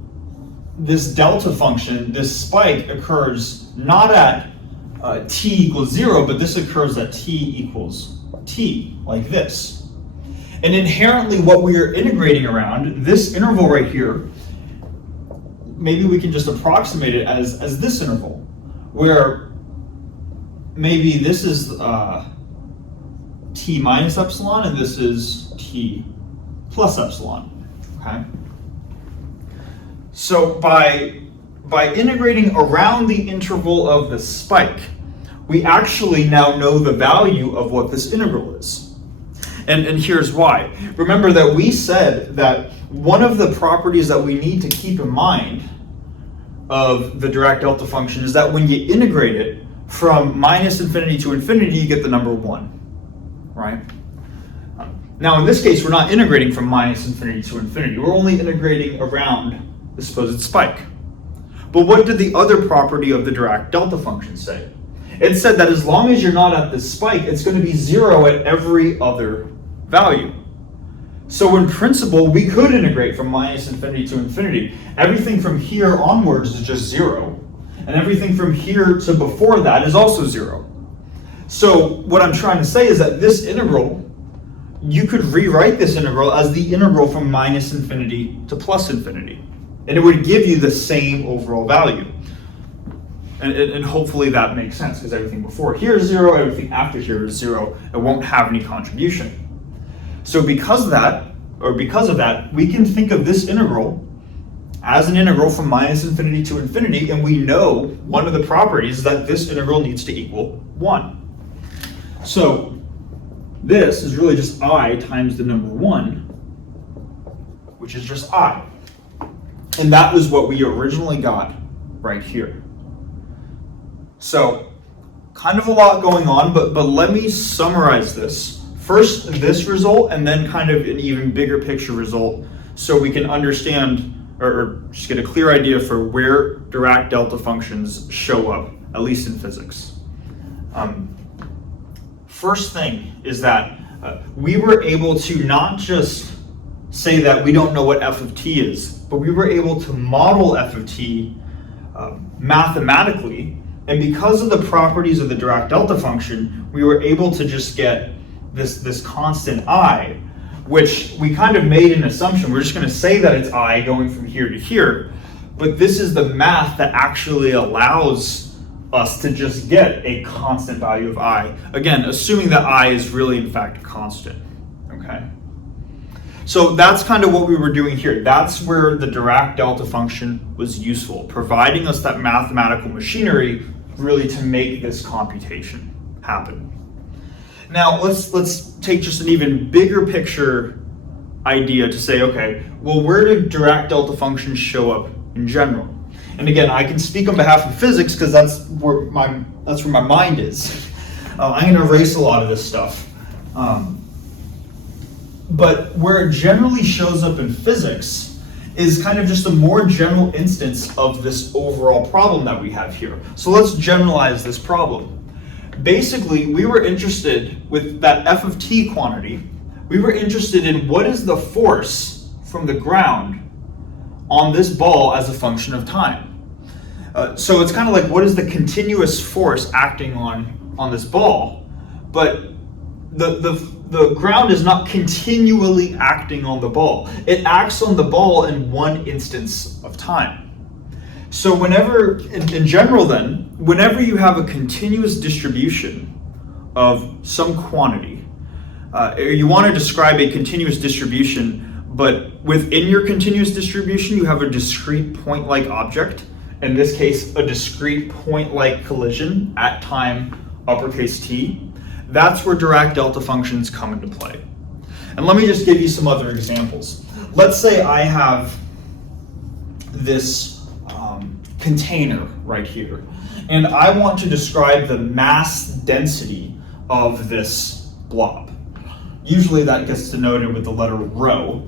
this delta function, this spike occurs not at t equals 0, but this occurs at t equals t, like this. And inherently what we are integrating around, this interval right here, maybe we can just approximate it as this interval, where maybe this is t minus epsilon and this is t plus epsilon, okay? So by integrating around the interval of the spike, we actually now know the value of what this integral is. And here's why. Remember that we said that one of the properties that we need to keep in mind of the Dirac delta function is that when you integrate it from minus infinity to infinity, you get the number 1, right? Now in this case, we're not integrating from minus infinity to infinity. We're only integrating around the supposed spike. But what did the other property of the Dirac delta function say? It said that as long as you're not at this spike, it's going to be 0 at every other value. So in principle, we could integrate from minus infinity to infinity. Everything from here onwards is just 0. And everything from here to before that is also 0. So what I'm trying to say is that this integral, you could rewrite this integral as the integral from minus infinity to plus infinity. And it would give you the same overall value. And hopefully that makes sense, because everything before here is 0, everything after here is 0. It won't have any contribution. So because of that, we can think of this integral as an integral from minus infinity to infinity, and we know one of the properties is that this integral needs to equal 1. So this is really just I times the number 1, which is just I. And that was what we originally got right here. So kind of a lot going on, but let me summarize this. First, this result, and then kind of an even bigger picture result, so we can understand or just get a clear idea for where Dirac delta functions show up, at least in physics. First thing is that we were able to not just say that we don't know what f of t is, but we were able to model f of t mathematically, and because of the properties of the Dirac delta function, we were able to just get this constant I, which we kind of made an assumption. We're just going to say that it's I going from here to here, but this is the math that actually allows us to just get a constant value of I. Again, assuming that I is really in fact a constant, okay? So that's kind of what we were doing here. That's where the Dirac delta function was useful, providing us that mathematical machinery really to make this computation happen. Now let's take just an even bigger picture idea to say, okay, well, where do Dirac delta functions show up in general? And again, I can speak on behalf of physics because that's where my mind is. I'm going to erase a lot of this stuff. But where it generally shows up in physics is kind of just a more general instance of this overall problem that we have here. So let's generalize this problem. Basically, we were interested with that f of t quantity, we were interested in what is the force from the ground on this ball as a function of time. So it's kind of like, what is the continuous force acting on this ball? But the ground is not continually acting on the ball. It acts on the ball in one instance of time. So whenever, in general then, whenever you have a continuous distribution of some quantity, or you want to describe a continuous distribution, but within your continuous distribution you have a discrete point-like object, in this case a discrete point-like collision at time uppercase t, that's where Dirac delta functions come into play. And let me just give you some other examples. Let's say I have this container right here, and I want to describe the mass density of this blob. Usually that gets denoted with the letter rho,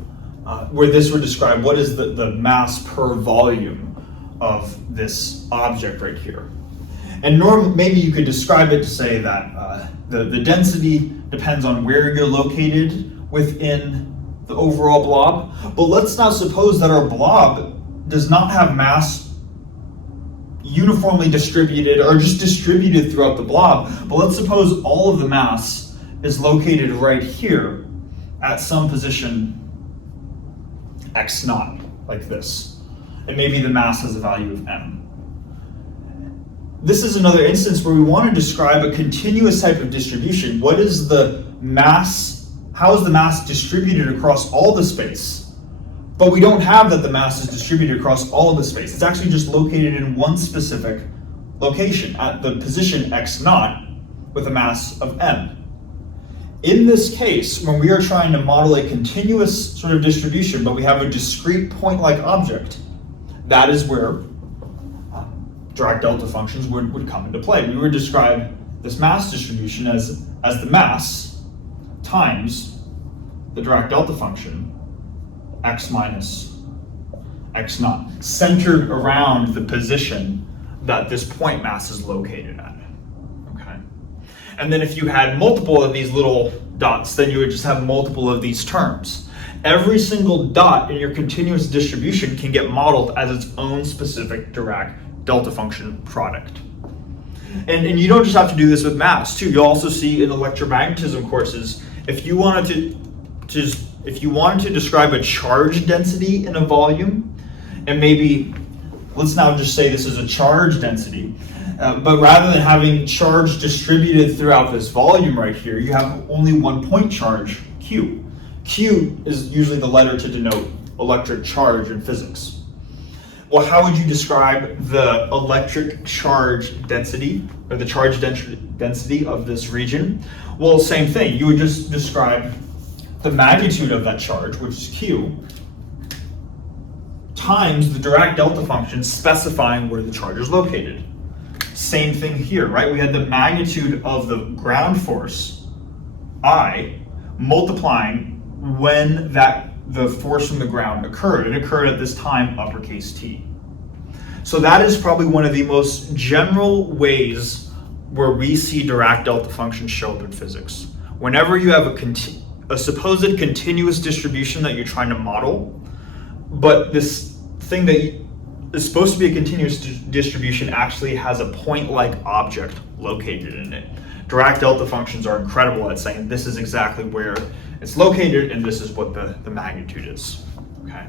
where this would describe what is the mass per volume of this object right here. And maybe you could describe it to say that the density depends on where you're located within the overall blob. But let's not suppose that our blob does not have mass uniformly distributed or just distributed throughout the blob. But let's suppose all of the mass is located right here at some position x naught, like this. And maybe the mass has a value of m. This is another instance where we want to describe a continuous type of distribution. What is the mass, how is the mass distributed across all the space? But we don't have that the mass is distributed across all of the space. It's actually just located in one specific location at the position x naught with a mass of m. In this case, when we are trying to model a continuous sort of distribution, but we have a discrete point-like object, that is where Dirac delta functions would come into play. We would describe this mass distribution as the mass times the Dirac delta function, x minus x naught, centered around the position that this point mass is located at. Okay. And then if you had multiple of these little dots, then you would just have multiple of these terms. Every single dot in your continuous distribution can get modeled as its own specific Dirac delta function product. And you don't just have to do this with mass too. You'll also see in electromagnetism courses, if you wanted to describe a charge density in a volume, and maybe let's now just say this is a charge density, but rather than having charge distributed throughout this volume right here, you have only one point charge, Q. Q is usually the letter to denote electric charge in physics. Well, how would you describe the electric charge density, or the charge density of this region? Well, same thing. You would just describe the magnitude of that charge, which is Q, times the Dirac delta function specifying where the charge is located. Same thing here, right? We had the magnitude of the ground force, I, multiplying when the force from the ground occurred. It occurred at this time, uppercase T. So that is probably one of the most general ways where we see Dirac delta functions show up in physics. Whenever you have a supposed continuous distribution that you're trying to model, but this thing that is supposed to be a continuous distribution actually has a point-like object located in it. Dirac delta functions are incredible at saying this is exactly where it's located and this is what the magnitude is. Okay.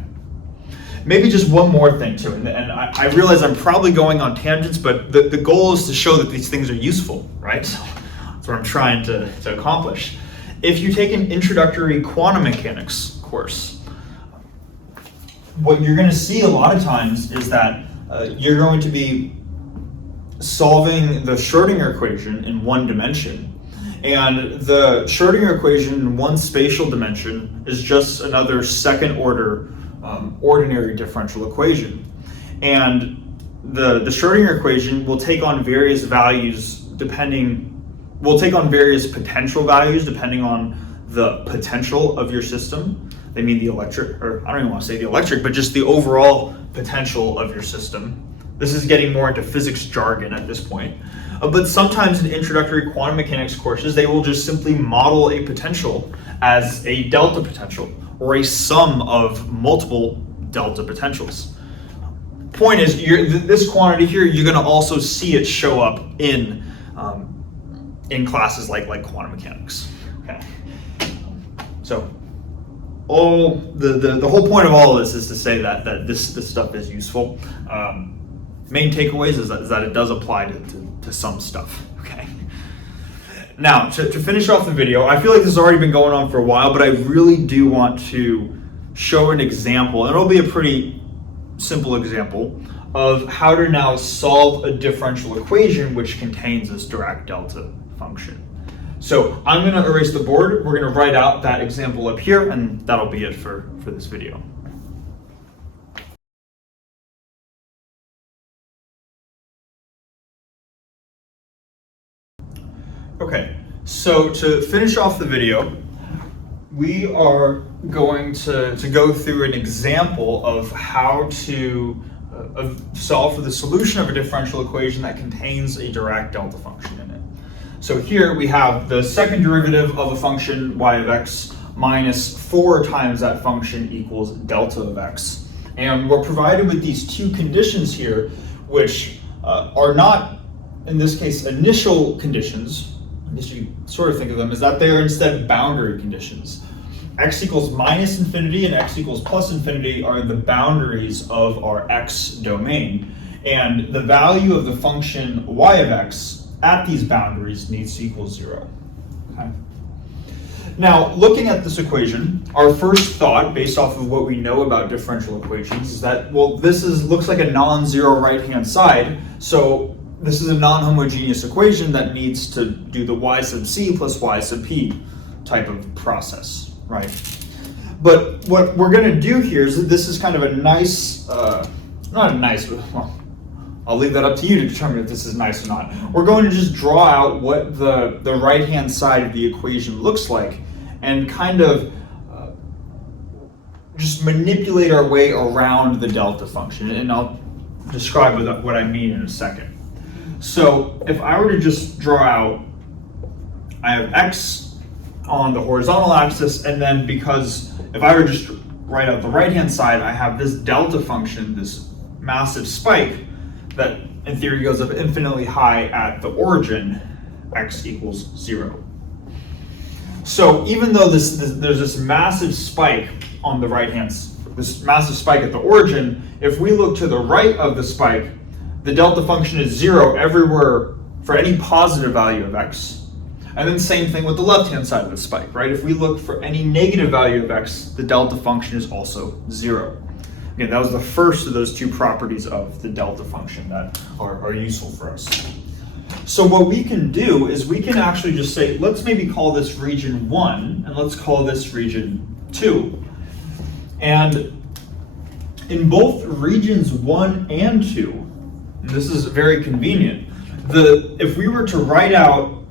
Maybe just one more thing too, and I realize I'm probably going on tangents, but the goal is to show that these things are useful, right? So that's what I'm trying to accomplish. If you take an introductory quantum mechanics course. What you're going to see a lot of times is that you're going to be solving the Schrodinger equation in one dimension. And the Schrodinger equation in one spatial dimension is just another second order ordinary differential equation. And the Schrodinger equation will take on various values various potential values depending on the potential of your system. They mean the electric, or I don't even want to say the electric, but just the overall potential of your system. This is getting more into physics jargon at this point. But sometimes in introductory quantum mechanics courses, they will just simply model a potential as a delta potential or a sum of multiple delta potentials. Point is, this quantity here, you're going to also see it show up in classes like quantum mechanics. Okay. So all the whole point of all of this is to say that this stuff is useful. Main takeaways is that it does apply to some stuff. Okay. Now to finish off the video, I feel like this has already been going on for a while, but I really do want to show an example, and it'll be a pretty simple example of how to now solve a differential equation which contains this Dirac delta function. So I'm going to erase the board. We're going to write out that example up here, and that'll be it for this video. Okay, so to finish off the video, we are going to go through an example of how to solve for the solution of a differential equation that contains a Dirac delta function in it. So here we have the second derivative of a function y of x minus 4 times that function equals delta of x. And we're provided with these two conditions here, which are not, in this case, initial conditions. I guess you can sort of think of them as that they are instead boundary conditions. X equals minus infinity and x equals plus infinity are the boundaries of our x domain. And the value of the function y of x at these boundaries needs to equal 0. Okay. Now, looking at this equation, our first thought, based off of what we know about differential equations, is that, well, this looks like a non-zero right-hand side, so this is a non-homogeneous equation that needs to do the y sub c plus y sub p type of process, right? But what we're going to do here is that this is kind of a nice, not a nice, well, I'll leave that up to you to determine if this is nice or not. We're going to just draw out what the right-hand side of the equation looks like and kind of just manipulate our way around the delta function. And I'll describe what I mean in a second. So if I were to just draw out, I have x on the horizontal axis, and then because if I were to just write out the right-hand side, I have this delta function, this massive spike that in theory goes up infinitely high at the origin, x equals 0. So even though there's this massive spike on the right-hand, this massive spike at the origin, if we look to the right of the spike, the delta function is 0 everywhere for any positive value of x. And then same thing with the left-hand side of the spike, right? If we look for any negative value of x, the delta function is also 0. Again, that was the first of those two properties of the delta function that are useful for us. So what we can do is we can actually just say, let's maybe call this region 1, and let's call this region 2. And in both regions 1 and 2, and this is very convenient, if we were to write out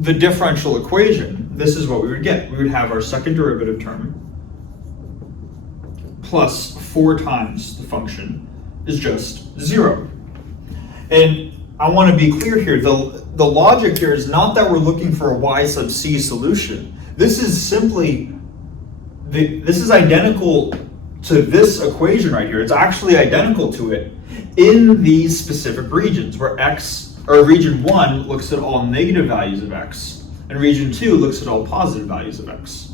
the differential equation, this is what we would get. We would have our second derivative term plus 4 times the function is just 0. And I want to be clear here, the logic here is not that we're looking for a y sub c solution. This is simply, this is identical to this equation right here. It's actually identical to it in these specific regions where region 1 looks at all negative values of x, and region 2 looks at all positive values of x.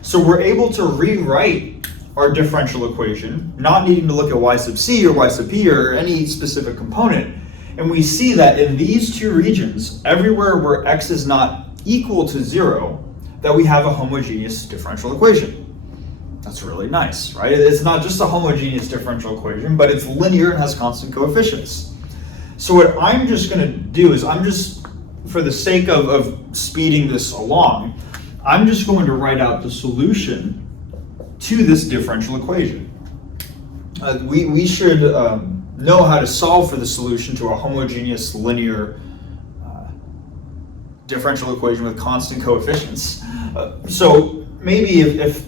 So we're able to rewrite our differential equation, not needing to look at y sub c or y sub p or any specific component, and we see that in these two regions, everywhere where x is not equal to 0, that we have a homogeneous differential equation. That's really nice, right? It's not just a homogeneous differential equation, but it's linear and has constant coefficients. So what I'm just going to do is for the sake of speeding this along, I'm just going to write out the solution to this differential equation. We should know how to solve for the solution to a homogeneous linear differential equation with constant coefficients. So maybe if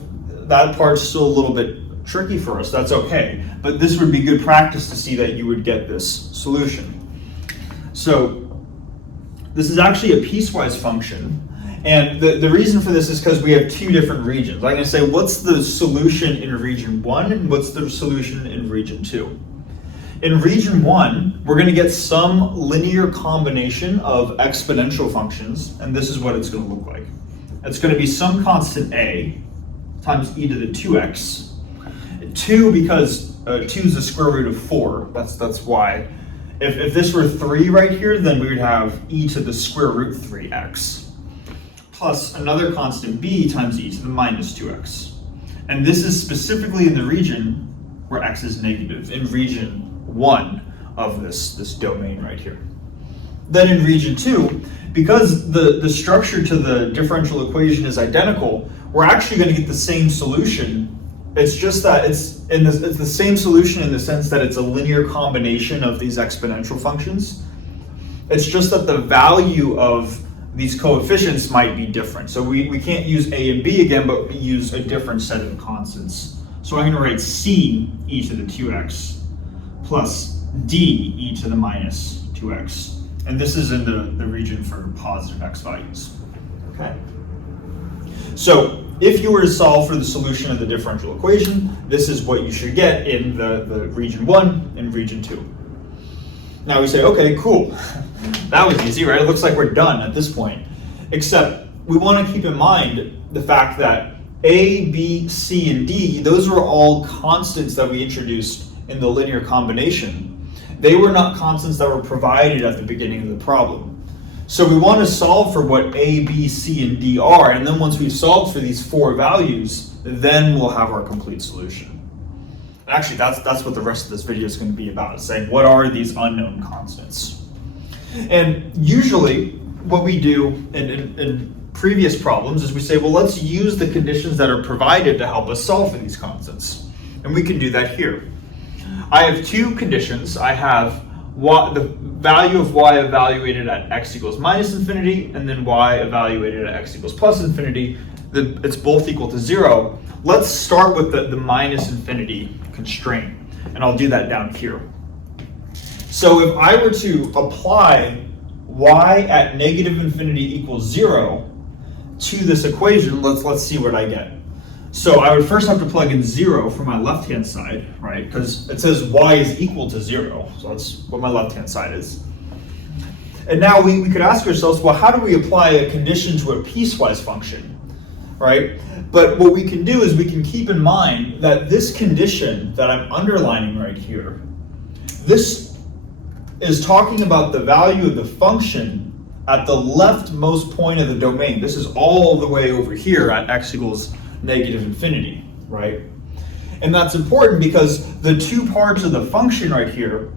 that part's still a little bit tricky for us, that's okay. But this would be good practice to see that you would get this solution. So this is actually a piecewise function. And the reason for this is because we have two different regions. I'm going to say, what's the solution in region 1 and what's the solution in region 2? In region 1, we're going to get some linear combination of exponential functions, and this is what it's going to look like. It's going to be some constant a times e to the 2x. 2 because 2 is the square root of 4. That's why. If this were 3 right here, then we would have e to the square root 3x. Plus another constant b times e to the minus 2x. And this is specifically in the region where x is negative, in region 1 of this domain right here. Then in region 2, because the structure to the differential equation is identical, we're actually going to get the same solution. It's just that it's the same solution in the sense that it's a linear combination of these exponential functions. It's just that the value of these coefficients might be different. So we can't use a and b again, but we use a different set of constants. So I'm going to write c e to the 2x plus d e to the minus 2x. And this is in the region for positive x values. Okay. So if you were to solve for the solution of the differential equation, this is what you should get in the region 1 and region 2. Now we say, okay, cool. That was easy, right? It looks like we're done at this point. Except we want to keep in mind the fact that A, B, C, and D, those were all constants that we introduced in the linear combination. They were not constants that were provided at the beginning of the problem. So we want to solve for what A, B, C, and D are, and then once we've solved for these 4 values, then we'll have our complete solution. And actually, that's what the rest of this video is going to be about, saying what are these unknown constants. And usually, what we do in previous problems is we say, well, let's use the conditions that are provided to help us solve for these constants. And we can do that here. I have 2 conditions. I have the value of y evaluated at x equals minus infinity, and then y evaluated at x equals plus infinity. It's both equal to 0. Let's start with the minus infinity constraint, and I'll do that down here. So if I were to apply y at negative infinity equals 0 to this equation, let's see what I get. So I would first have to plug in 0 for my left-hand side, right? Because it says y is equal to 0. So that's what my left-hand side is. And now we could ask ourselves, well, how do we apply a condition to a piecewise function, right? But what we can do is we can keep in mind that this condition that I'm underlining right here, this is talking about the value of the function at the leftmost point of the domain. This is all the way over here at x equals negative infinity, right? And that's important because the 2 parts of the function right here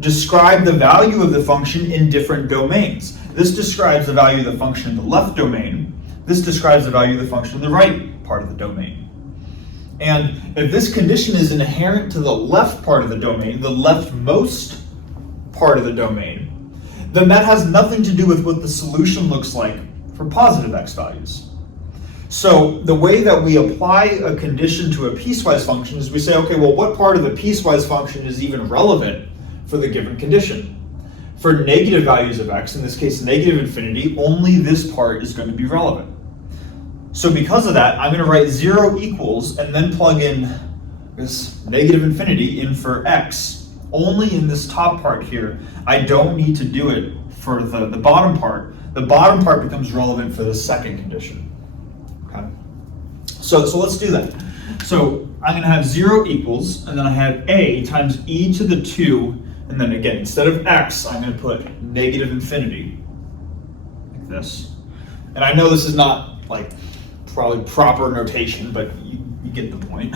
describe the value of the function in different domains. This describes the value of the function in the left domain. This describes the value of the function in the right part of the domain. And if this condition is inherent to the left part of the domain, the leftmost part of the domain, then that has nothing to do with what the solution looks like for positive x values. So the way that we apply a condition to a piecewise function is we say, okay, well, what part of the piecewise function is even relevant for the given condition? For negative values of x, in this case negative infinity, only this part is going to be relevant. So because of that, I'm going to write 0 equals and then plug in this negative infinity in for x, only in this top part here. I don't need to do it for the bottom part. The bottom part becomes relevant for the second condition. Okay. So let's do that. So I'm going to have 0 equals, and then I have a times e to the 2, and then again, instead of x, I'm going to put negative infinity, like this. And I know this is not like probably proper notation, but You get the point.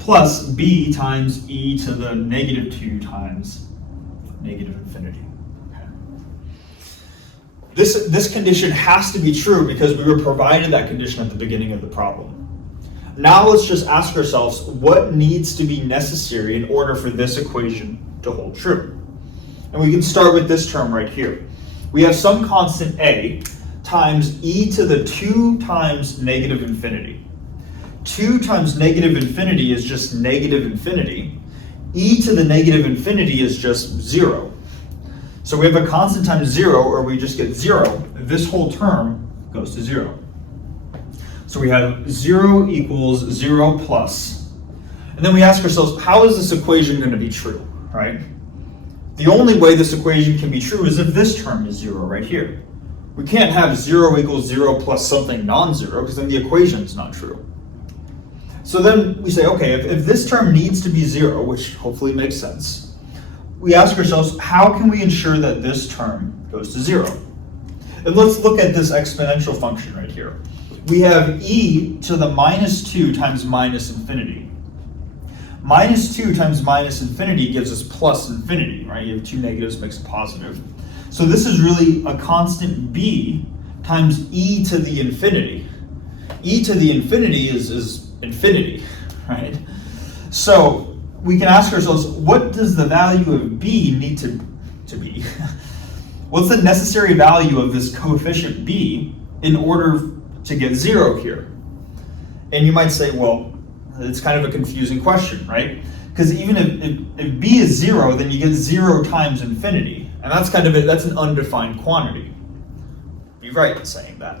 Plus b times e to the negative 2 times negative infinity. Okay. This condition has to be true because we were provided that condition at the beginning of the problem. Now let's just ask ourselves what needs to be necessary in order for this equation to hold true. And we can start with this term right here. We have some constant a times e to the 2 times negative infinity. 2 times negative infinity is just negative infinity. E to the negative infinity is just 0. So we have a constant times 0, or we just get 0. This whole term goes to 0. So we have 0 equals 0 plus. And then we ask ourselves, how is this equation going to be true, right? The only way this equation can be true is if this term is 0 right here. We can't have 0 equals 0 plus something non-zero, because then the equation is not true. So then we say, okay, if this term needs to be 0, which hopefully makes sense, we ask ourselves, how can we ensure that this term goes to 0? And let's look at this exponential function right here. We have e to the minus 2 times minus infinity. Minus 2 times minus infinity gives us plus infinity, right? You have two negatives, makes a positive. So this is really a constant b times e to the infinity. E to the infinity is infinity, right? So we can ask ourselves, what does the value of b need to be? What's the necessary value of this coefficient b in order to get 0 here? And you might say, well, it's kind of a confusing question, right? Because even if b is 0, then you get 0 times infinity. And that's that's an undefined quantity. You're right in saying that.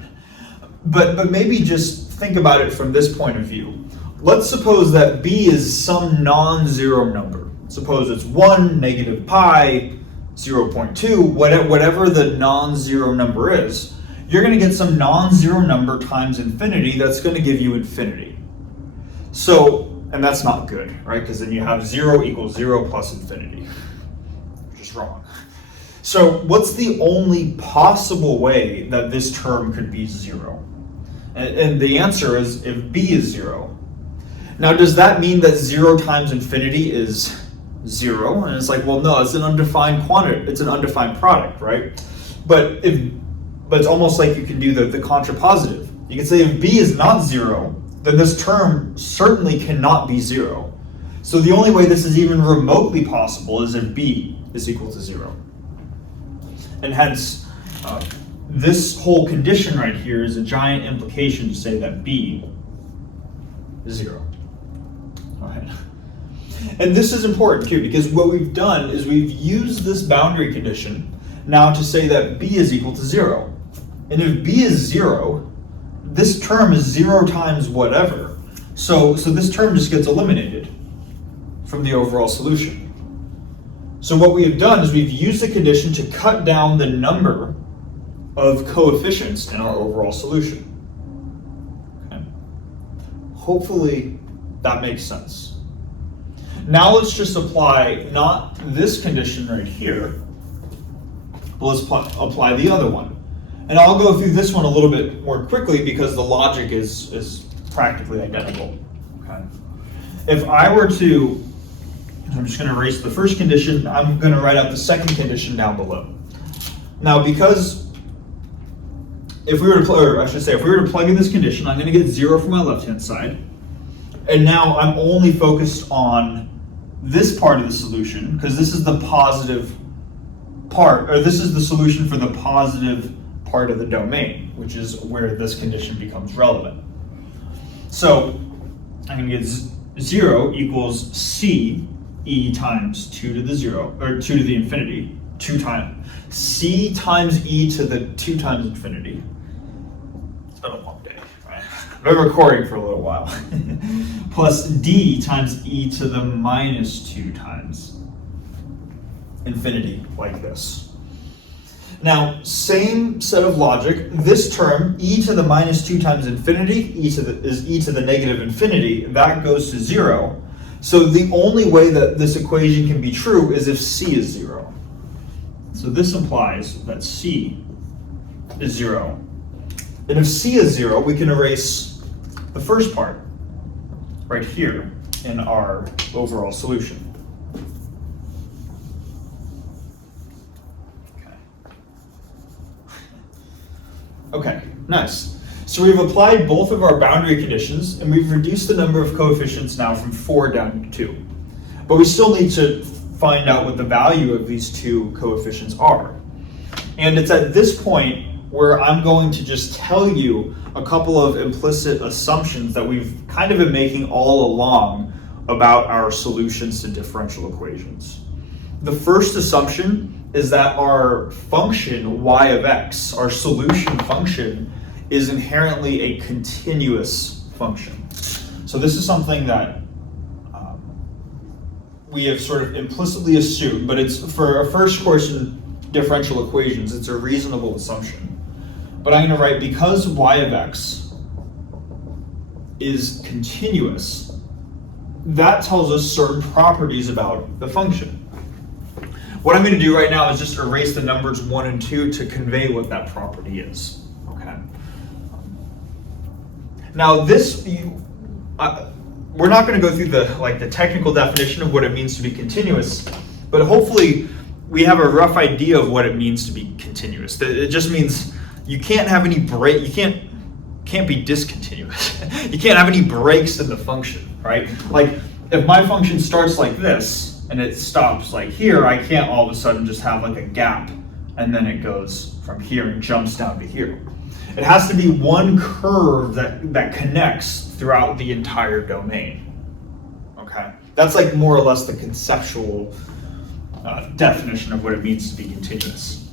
But maybe just think about it from this point of view. Let's suppose that b is some non-zero number. Suppose it's 1, negative pi, 0.2, whatever the non-zero number is. You're going to get some non-zero number times infinity that's going to give you infinity. So, and that's not good, right? Because then you have 0 equals 0 plus infinity, which is wrong. So what's the only possible way that this term could be 0? And the answer is if b is 0. Now, does that mean that 0 times infinity is 0? And it's like, well, no, it's an undefined quantity. It's an undefined product, right? But it's almost like you can do the contrapositive. You can say if b is not 0, then this term certainly cannot be 0. So the only way this is even remotely possible is if b is equal to 0. And hence, this whole condition right here is a giant implication to say that b is 0. All right. And this is important too, because what we've done is we've used this boundary condition now to say that b is equal to 0. And if b is 0, this term is 0 times whatever. So this term just gets eliminated from the overall solution. So what we have done is we've used the condition to cut down the number of coefficients in our overall solution. Okay. Hopefully that makes sense. Now let's just apply not this condition right here, but let's apply the other one. And I'll go through this one a little bit more quickly because the logic is practically identical. Okay. If I were to, I'm just going to erase the first condition, I'm going to write out the second condition down below. Now, because if we were to plug in this condition, I'm going to get 0 for my left-hand side. And now I'm only focused on this part of the solution, because this is the positive part, or this is the solution for the positive part of the domain, which is where this condition becomes relevant. So I'm going to get 0 equals c e times 2 to the 0, or 2 to the infinity, 2 times c times e to the 2 times infinity. It's been a long day, right? I've been recording for a little while. Plus d times e to the minus 2 times infinity, like this. Now, same set of logic. This term, e to the minus 2 times infinity, is e to the negative infinity. That goes to 0. So the only way that this equation can be true is if c is 0. So this implies that c is 0. And if c is 0, we can erase the first part. right here in our overall solution. Okay, nice. So we've applied both of our boundary conditions, and we've reduced the number of coefficients now from 4 down to 2. But we still need to find out what the value of these two coefficients are. And it's at this point where I'm going to just tell you a couple of implicit assumptions that we've kind of been making all along about our solutions to differential equations. The first assumption is that our function y of x, our solution function, is inherently a continuous function. So this is something that we have sort of implicitly assumed, but it's for a first course in differential equations, it's a reasonable assumption. But I'm going to write, because y of x is continuous, that tells us certain properties about the function. What I'm going to do right now is just erase the numbers 1 and 2 to convey what that property is. Okay. Now this, we're not going to go through the technical definition of what it means to be continuous, but hopefully we have a rough idea of what it means to be continuous. It just means you can't have any break. You can't be discontinuous. You can't have any breaks in the function, right? Like if my function starts like this and it stops like here, I can't all of a sudden just have like a gap and then it goes from here and jumps down to here. It has to be one curve that connects throughout the entire domain. Okay, that's like more or less the conceptual definition of what it means to be continuous.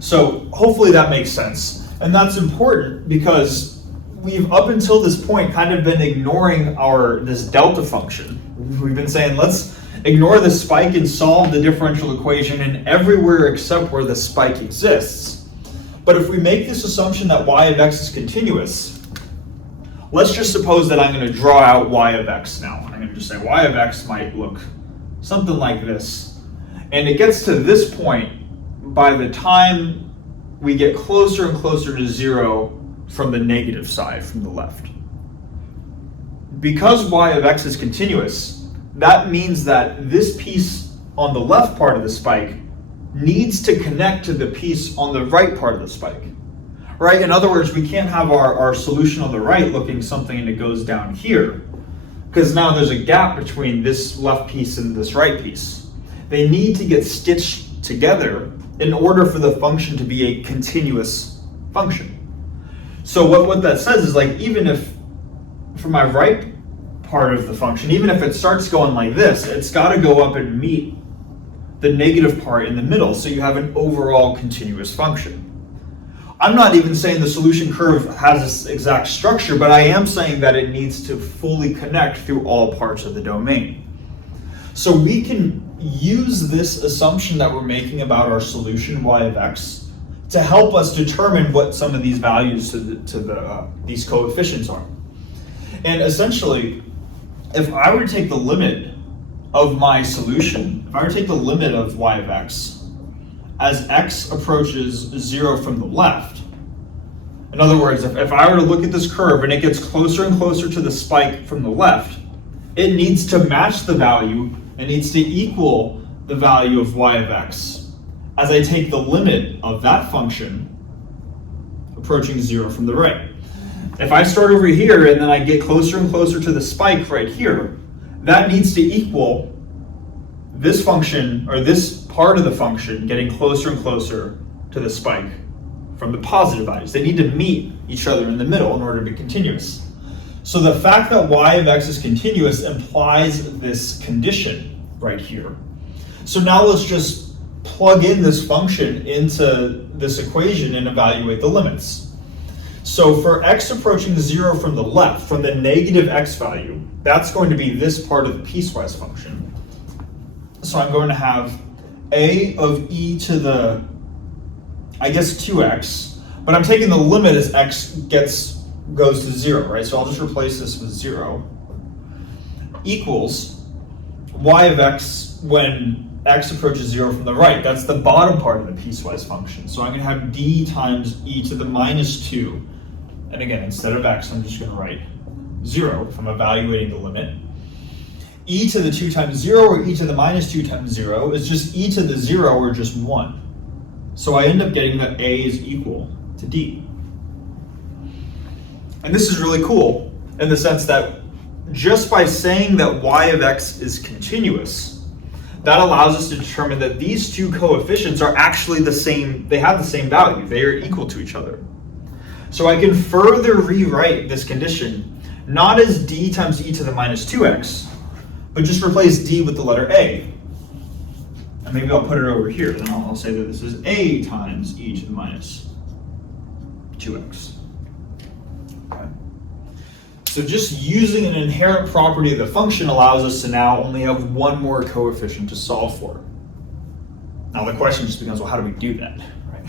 So hopefully that makes sense, and that's important because we've up until this point kind of been ignoring this delta function. We've been saying let's ignore the spike and solve the differential equation in everywhere except where the spike exists. But if we make this assumption that y of x is continuous, let's just suppose that I'm going to draw out y of x now. I'm going to just say y of x might look something like this. And it gets to this point by the time we get closer and closer to 0 from the negative side, from the left. Because y of x is continuous, that means that this piece on the left part of the spike needs to connect to the piece on the right part of the spike, right? In other words, we can't have our solution on the right looking something and it goes down here, because now there's a gap between this left piece and this right piece. They need to get stitched together in order for the function to be a continuous function. So what that says is, like, even if for my right part of the function, even if it starts going like this, it's got to go up and meet the negative part in the middle, so you have an overall continuous function. I'm not even saying the solution curve has this exact structure, but I am saying that it needs to fully connect through all parts of the domain. So we can use this assumption that we're making about our solution y of x to help us determine what some of these values to these coefficients are. And essentially, if I were to take the limit of my solution, if I were to take the limit of y of x as x approaches 0 from the left, in other words, if I were to look at this curve and it gets closer and closer to the spike from the left, it needs to match the value, it needs to equal the value of y of x as I take the limit of that function approaching 0 from the right. If I start over here and then I get closer and closer to the spike right here, that needs to equal this function, or this part of the function, getting closer and closer to the spike from the positive values. They need to meet each other in the middle in order to be continuous. So the fact that y of x is continuous implies this condition right here. So now let's just plug in this function into this equation and evaluate the limits. So for x approaching 0 from the left, from the negative x value, that's going to be this part of the piecewise function. So I'm going to have a of e to the, I guess, 2x, but I'm taking the limit as x goes to 0, right? So I'll just replace this with 0, equals y of x when x approaches 0 from the right. That's the bottom part of the piecewise function. So I'm going to have d times e to the minus 2. And again, instead of x, I'm just going to write 0 if I'm evaluating the limit. E to the 2 times 0 or e to the minus 2 times 0 is just e to the 0 or just 1. So I end up getting that a is equal to d. And this is really cool in the sense that just by saying that y of x is continuous, that allows us to determine that these two coefficients are actually the same, they have the same value, they are equal to each other. So I can further rewrite this condition not as d times e to the minus 2x, but just replace d with the letter a. And maybe I'll put it over here, then I'll say that this is a times e to the minus 2x. Okay. So just using an inherent property of the function allows us to now only have one more coefficient to solve for. Now the question just becomes, well, how do we do that? Right?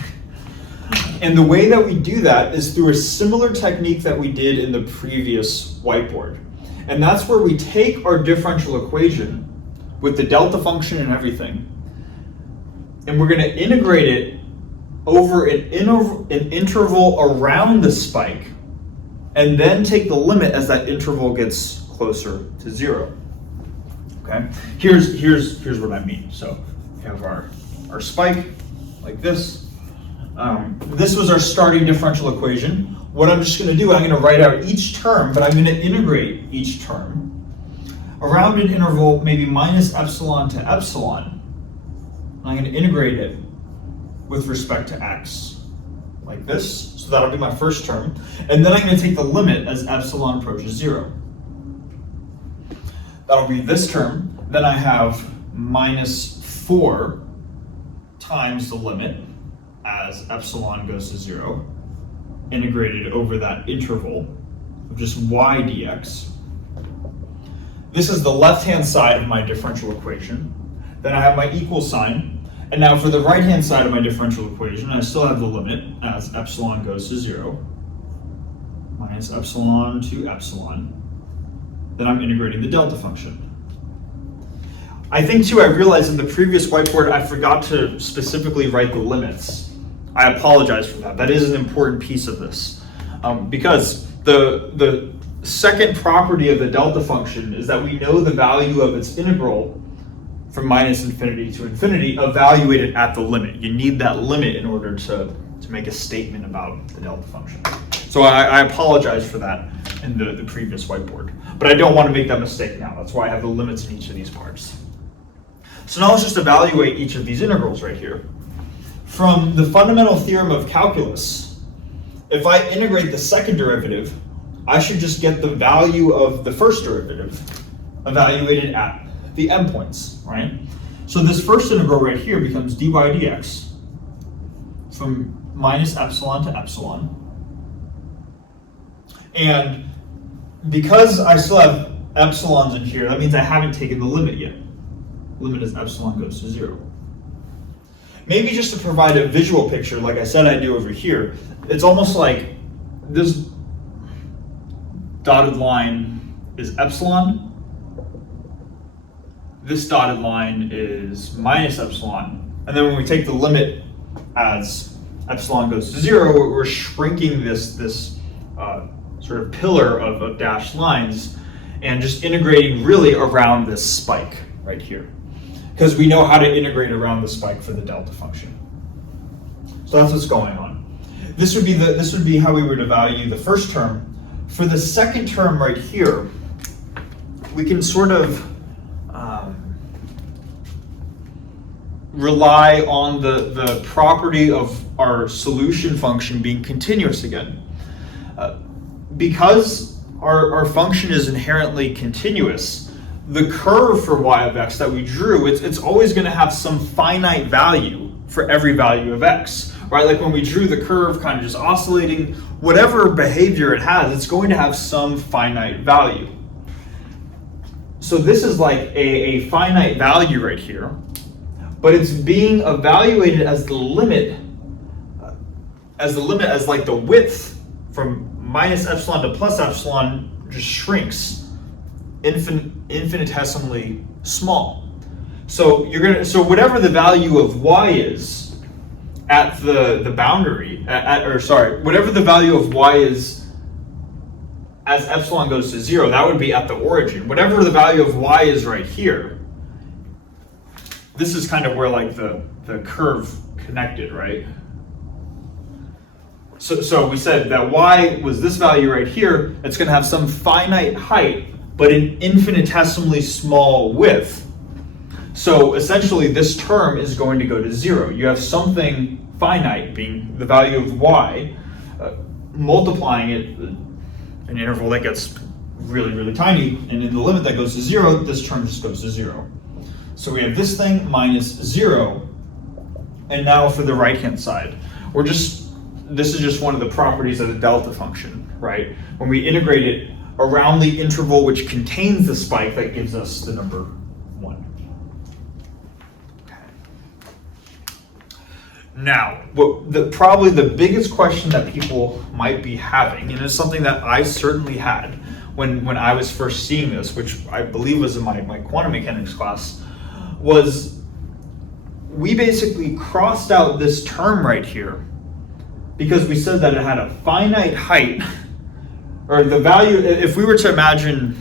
And the way that we do that is through a similar technique that we did in the previous whiteboard. And that's where we take our differential equation with the delta function and everything, and we're going to integrate it over an interval around the spike, and then take the limit as that interval gets closer to 0. Okay? Here's what I mean. So we have our spike like this. This was our starting differential equation. What I'm just going to do, I'm going to write out each term, but I'm going to integrate each term around an interval maybe minus epsilon to epsilon. I'm going to integrate it with respect to x, like this. So that'll be my first term. And then I'm going to take the limit as epsilon approaches 0. That'll be this term. Then I have minus 4 times the limit as epsilon goes to 0, integrated over that interval of just y dx. This is the left-hand side of my differential equation. Then I have my equal sign. And now for the right-hand side of my differential equation, I still have the limit as epsilon goes to 0, minus epsilon to epsilon. Then I'm integrating the delta function. I think too, I realized in the previous whiteboard, I forgot to specifically write the limits. I apologize for that. That is an important piece of this. Because the second property of the delta function is that we know the value of its integral from minus infinity to infinity evaluated at the limit. You need that limit in order to make a statement about the delta function. So I apologize for that in the previous whiteboard. But I don't want to make that mistake now. That's why I have the limits in each of these parts. So now let's just evaluate each of these integrals right here. From the fundamental theorem of calculus, if I integrate the second derivative, I should just get the value of the first derivative evaluated at the endpoints, right? So this first integral right here becomes dy dx from minus epsilon to epsilon. And because I still have epsilons in here, that means I haven't taken the limit yet. Limit as epsilon goes to 0. Maybe just to provide a visual picture, like I said I do over here, it's almost like this dotted line is epsilon. This dotted line is minus epsilon. And then when we take the limit as epsilon goes to 0, we're shrinking this sort of pillar of dashed lines and just integrating really around this spike right here. Because we know how to integrate around the spike for the delta function. So that's what's going on. This would be how we would evaluate the first term. For the second term right here, we can sort of rely on the property of our solution function being continuous again. Because our function is inherently continuous, the curve for y of x that we drew, it's always going to have some finite value for every value of x, right? Like when we drew the curve kind of just oscillating, whatever behavior it has, it's going to have some finite value. So this is like a finite value right here, but it's being evaluated as the limit, as like the width from minus epsilon to plus epsilon just shrinks infinitesimally small. So whatever the value of y is at the boundary, whatever the value of y is as epsilon goes to 0, that would be at the origin. Whatever the value of y is right here, this is kind of where like the curve connected, right? So we said that y was this value right here. It's going to have some finite height, but an infinitesimally small width. So essentially this term is going to go to 0. You have something finite, being the value of y, multiplying it an interval that gets really, really tiny, and in the limit that goes to 0, this term just goes to 0. So we have this thing minus 0, and now for the right-hand side, this is just one of the properties of the delta function, right? When we integrate it around the interval which contains the spike, that gives us the number 1. Now, probably the biggest question that people might be having, and it's something that I certainly had when I was first seeing this, which I believe was in my quantum mechanics class, was we basically crossed out this term right here because we said that it had a finite height, or the value, if we were to imagine,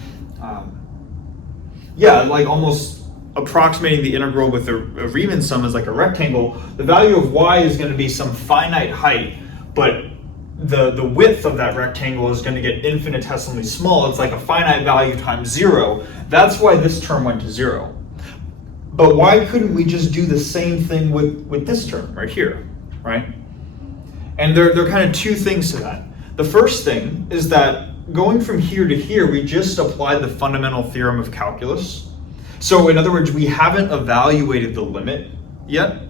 like almost approximating the integral with a Riemann sum as like a rectangle, the value of y is going to be some finite height, but the width of that rectangle is going to get infinitesimally small. It's like a finite value times 0. That's why this term went to 0. But why couldn't we just do the same thing with this term right here, right? And there are kind of two things to that. The first thing is that going from here to here, we just applied the fundamental theorem of calculus. So in other words, we haven't evaluated the limit yet.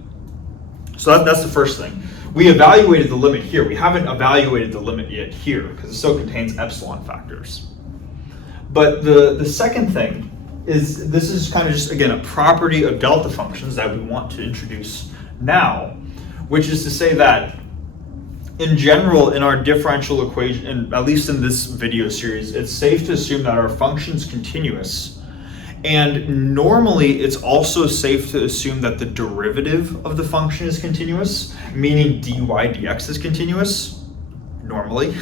So that's the first thing. We evaluated the limit here. We haven't evaluated the limit yet here because it still contains epsilon factors. But the second thing is, this is kind of just, again, a property of delta functions that we want to introduce now, which is to say that in general, in our differential equation, and at least in this video series, it's safe to assume that our function's continuous. And normally, it's also safe to assume that the derivative of the function is continuous, meaning dy dx is continuous, normally.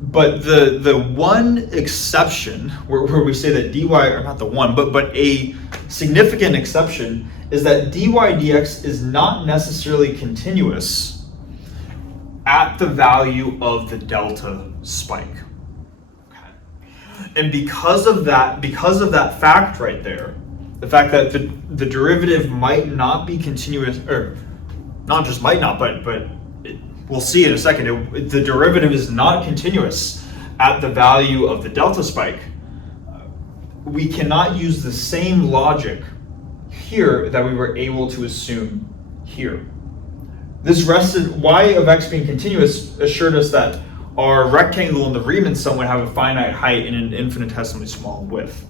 But the one exception, where we say that dy, or not the one, but a significant exception, is that dy dx is not necessarily continuous at the value of the delta spike. And because of that fact right there, the fact that the derivative might not be continuous, or not just might not, but we'll see in a second, the derivative is not continuous at the value of the delta spike, we cannot use the same logic here that we were able to assume here. This rested, y of x being continuous assured us that our rectangle in the Riemann sum would have a finite height and an infinitesimally small width.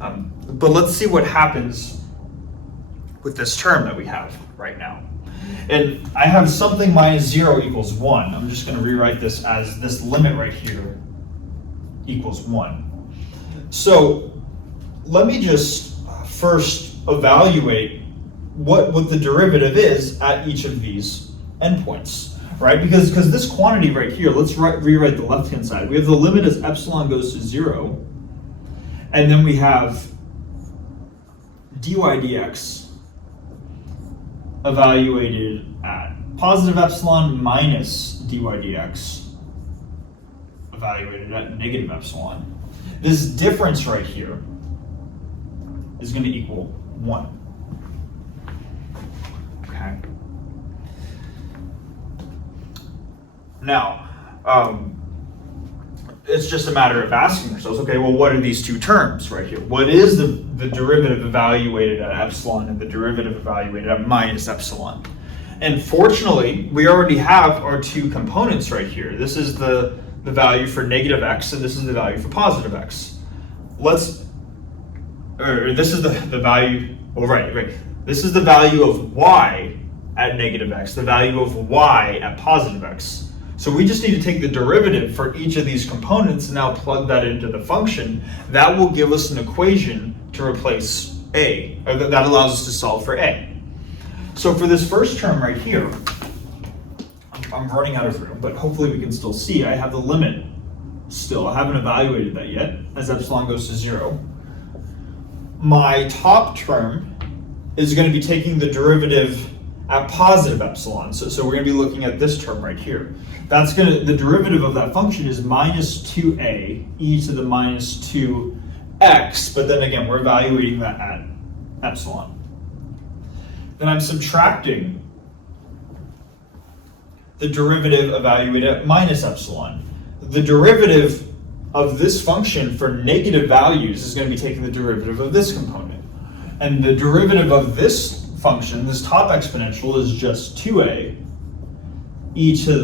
But let's see what happens with this term that we have right now. And I have something minus 0 equals 1. I'm just going to rewrite this as this limit right here equals 1. So let me just first evaluate what the derivative is at each of these endpoints. Right, because this quantity right here, let's rewrite the left-hand side. We have the limit as epsilon goes to 0, and then we have dy dx evaluated at positive epsilon minus dy dx evaluated at negative epsilon. This difference right here is going to equal 1. Okay. Now, it's just a matter of asking ourselves, okay, well, what are these two terms right here? What is the derivative evaluated at epsilon and the derivative evaluated at minus epsilon? And fortunately, we already have our two components right here. This is the value for negative x, and this is the value for positive x. This is the value, right. This is the value of y at negative x, the value of y at positive x. So we just need to take the derivative for each of these components and now plug that into the function. That will give us an equation to replace a, or that allows us to solve for a. So for this first term right here, I'm running out of room, but hopefully we can still see. I have the limit still, I haven't evaluated that yet, as epsilon goes to 0, my top term is going to be taking the derivative at positive epsilon. So we're going to be looking at this term right here. The derivative of that function is minus 2a e to the minus 2x, but then again, we're evaluating that at epsilon. Then I'm subtracting the derivative evaluated at minus epsilon. The derivative of this function for negative values is going to be taking the derivative of this component. And the derivative of this function, this top exponential, is just 2a e to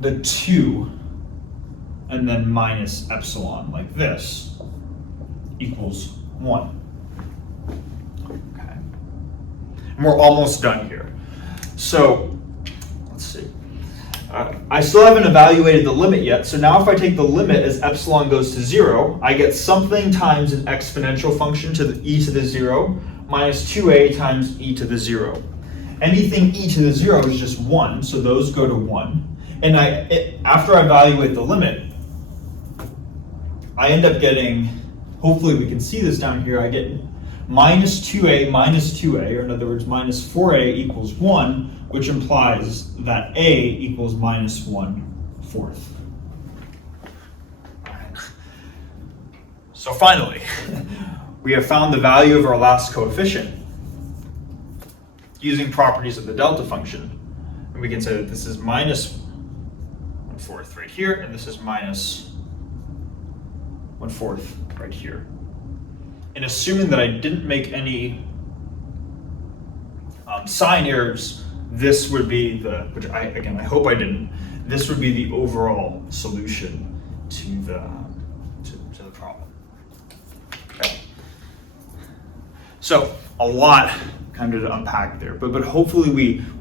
the 2 and then minus epsilon, like this, equals 1. Okay. And we're almost done here. So, let's see. I still haven't evaluated the limit yet, so now if I take the limit as epsilon goes to 0, I get something times an exponential function to the e to the 0 minus 2a times e to the 0. Anything e to the 0 is just 1, so those go to 1. And after I evaluate the limit, I end up getting, hopefully we can see this down here, I get minus 2a, or in other words, minus 4a equals 1, which implies that a equals minus 1/4. So finally, we have found the value of our last coefficient using properties of the delta function. And we can say that this is minus 1/4 right here, and this is minus 1/4 right here. And assuming that I didn't make any sign errors, this would be which I hope I didn't, this would be the overall solution to the problem. Okay. So a lot kind of to unpack there, but hopefully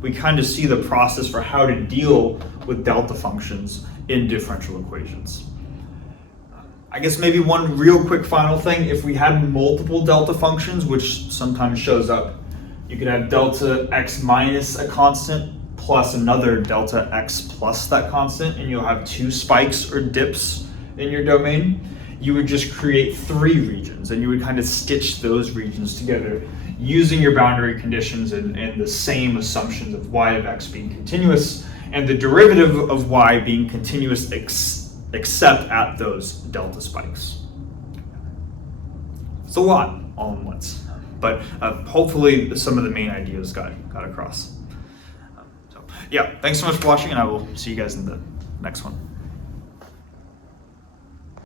we kind of see the process for how to deal with delta functions in differential equations. I guess maybe one real quick final thing, if we had multiple delta functions, which sometimes shows up, you could have delta x minus a constant plus another delta x plus that constant, and you'll have 2 spikes or dips in your domain. You would just create 3 regions, and you would kind of stitch those regions together using your boundary conditions and the same assumptions of y of x being continuous and the derivative of y being continuous except at those delta spikes. It's a lot all in once, but hopefully some of the main ideas got across. So yeah, thanks so much for watching, and I will see you guys in the next one.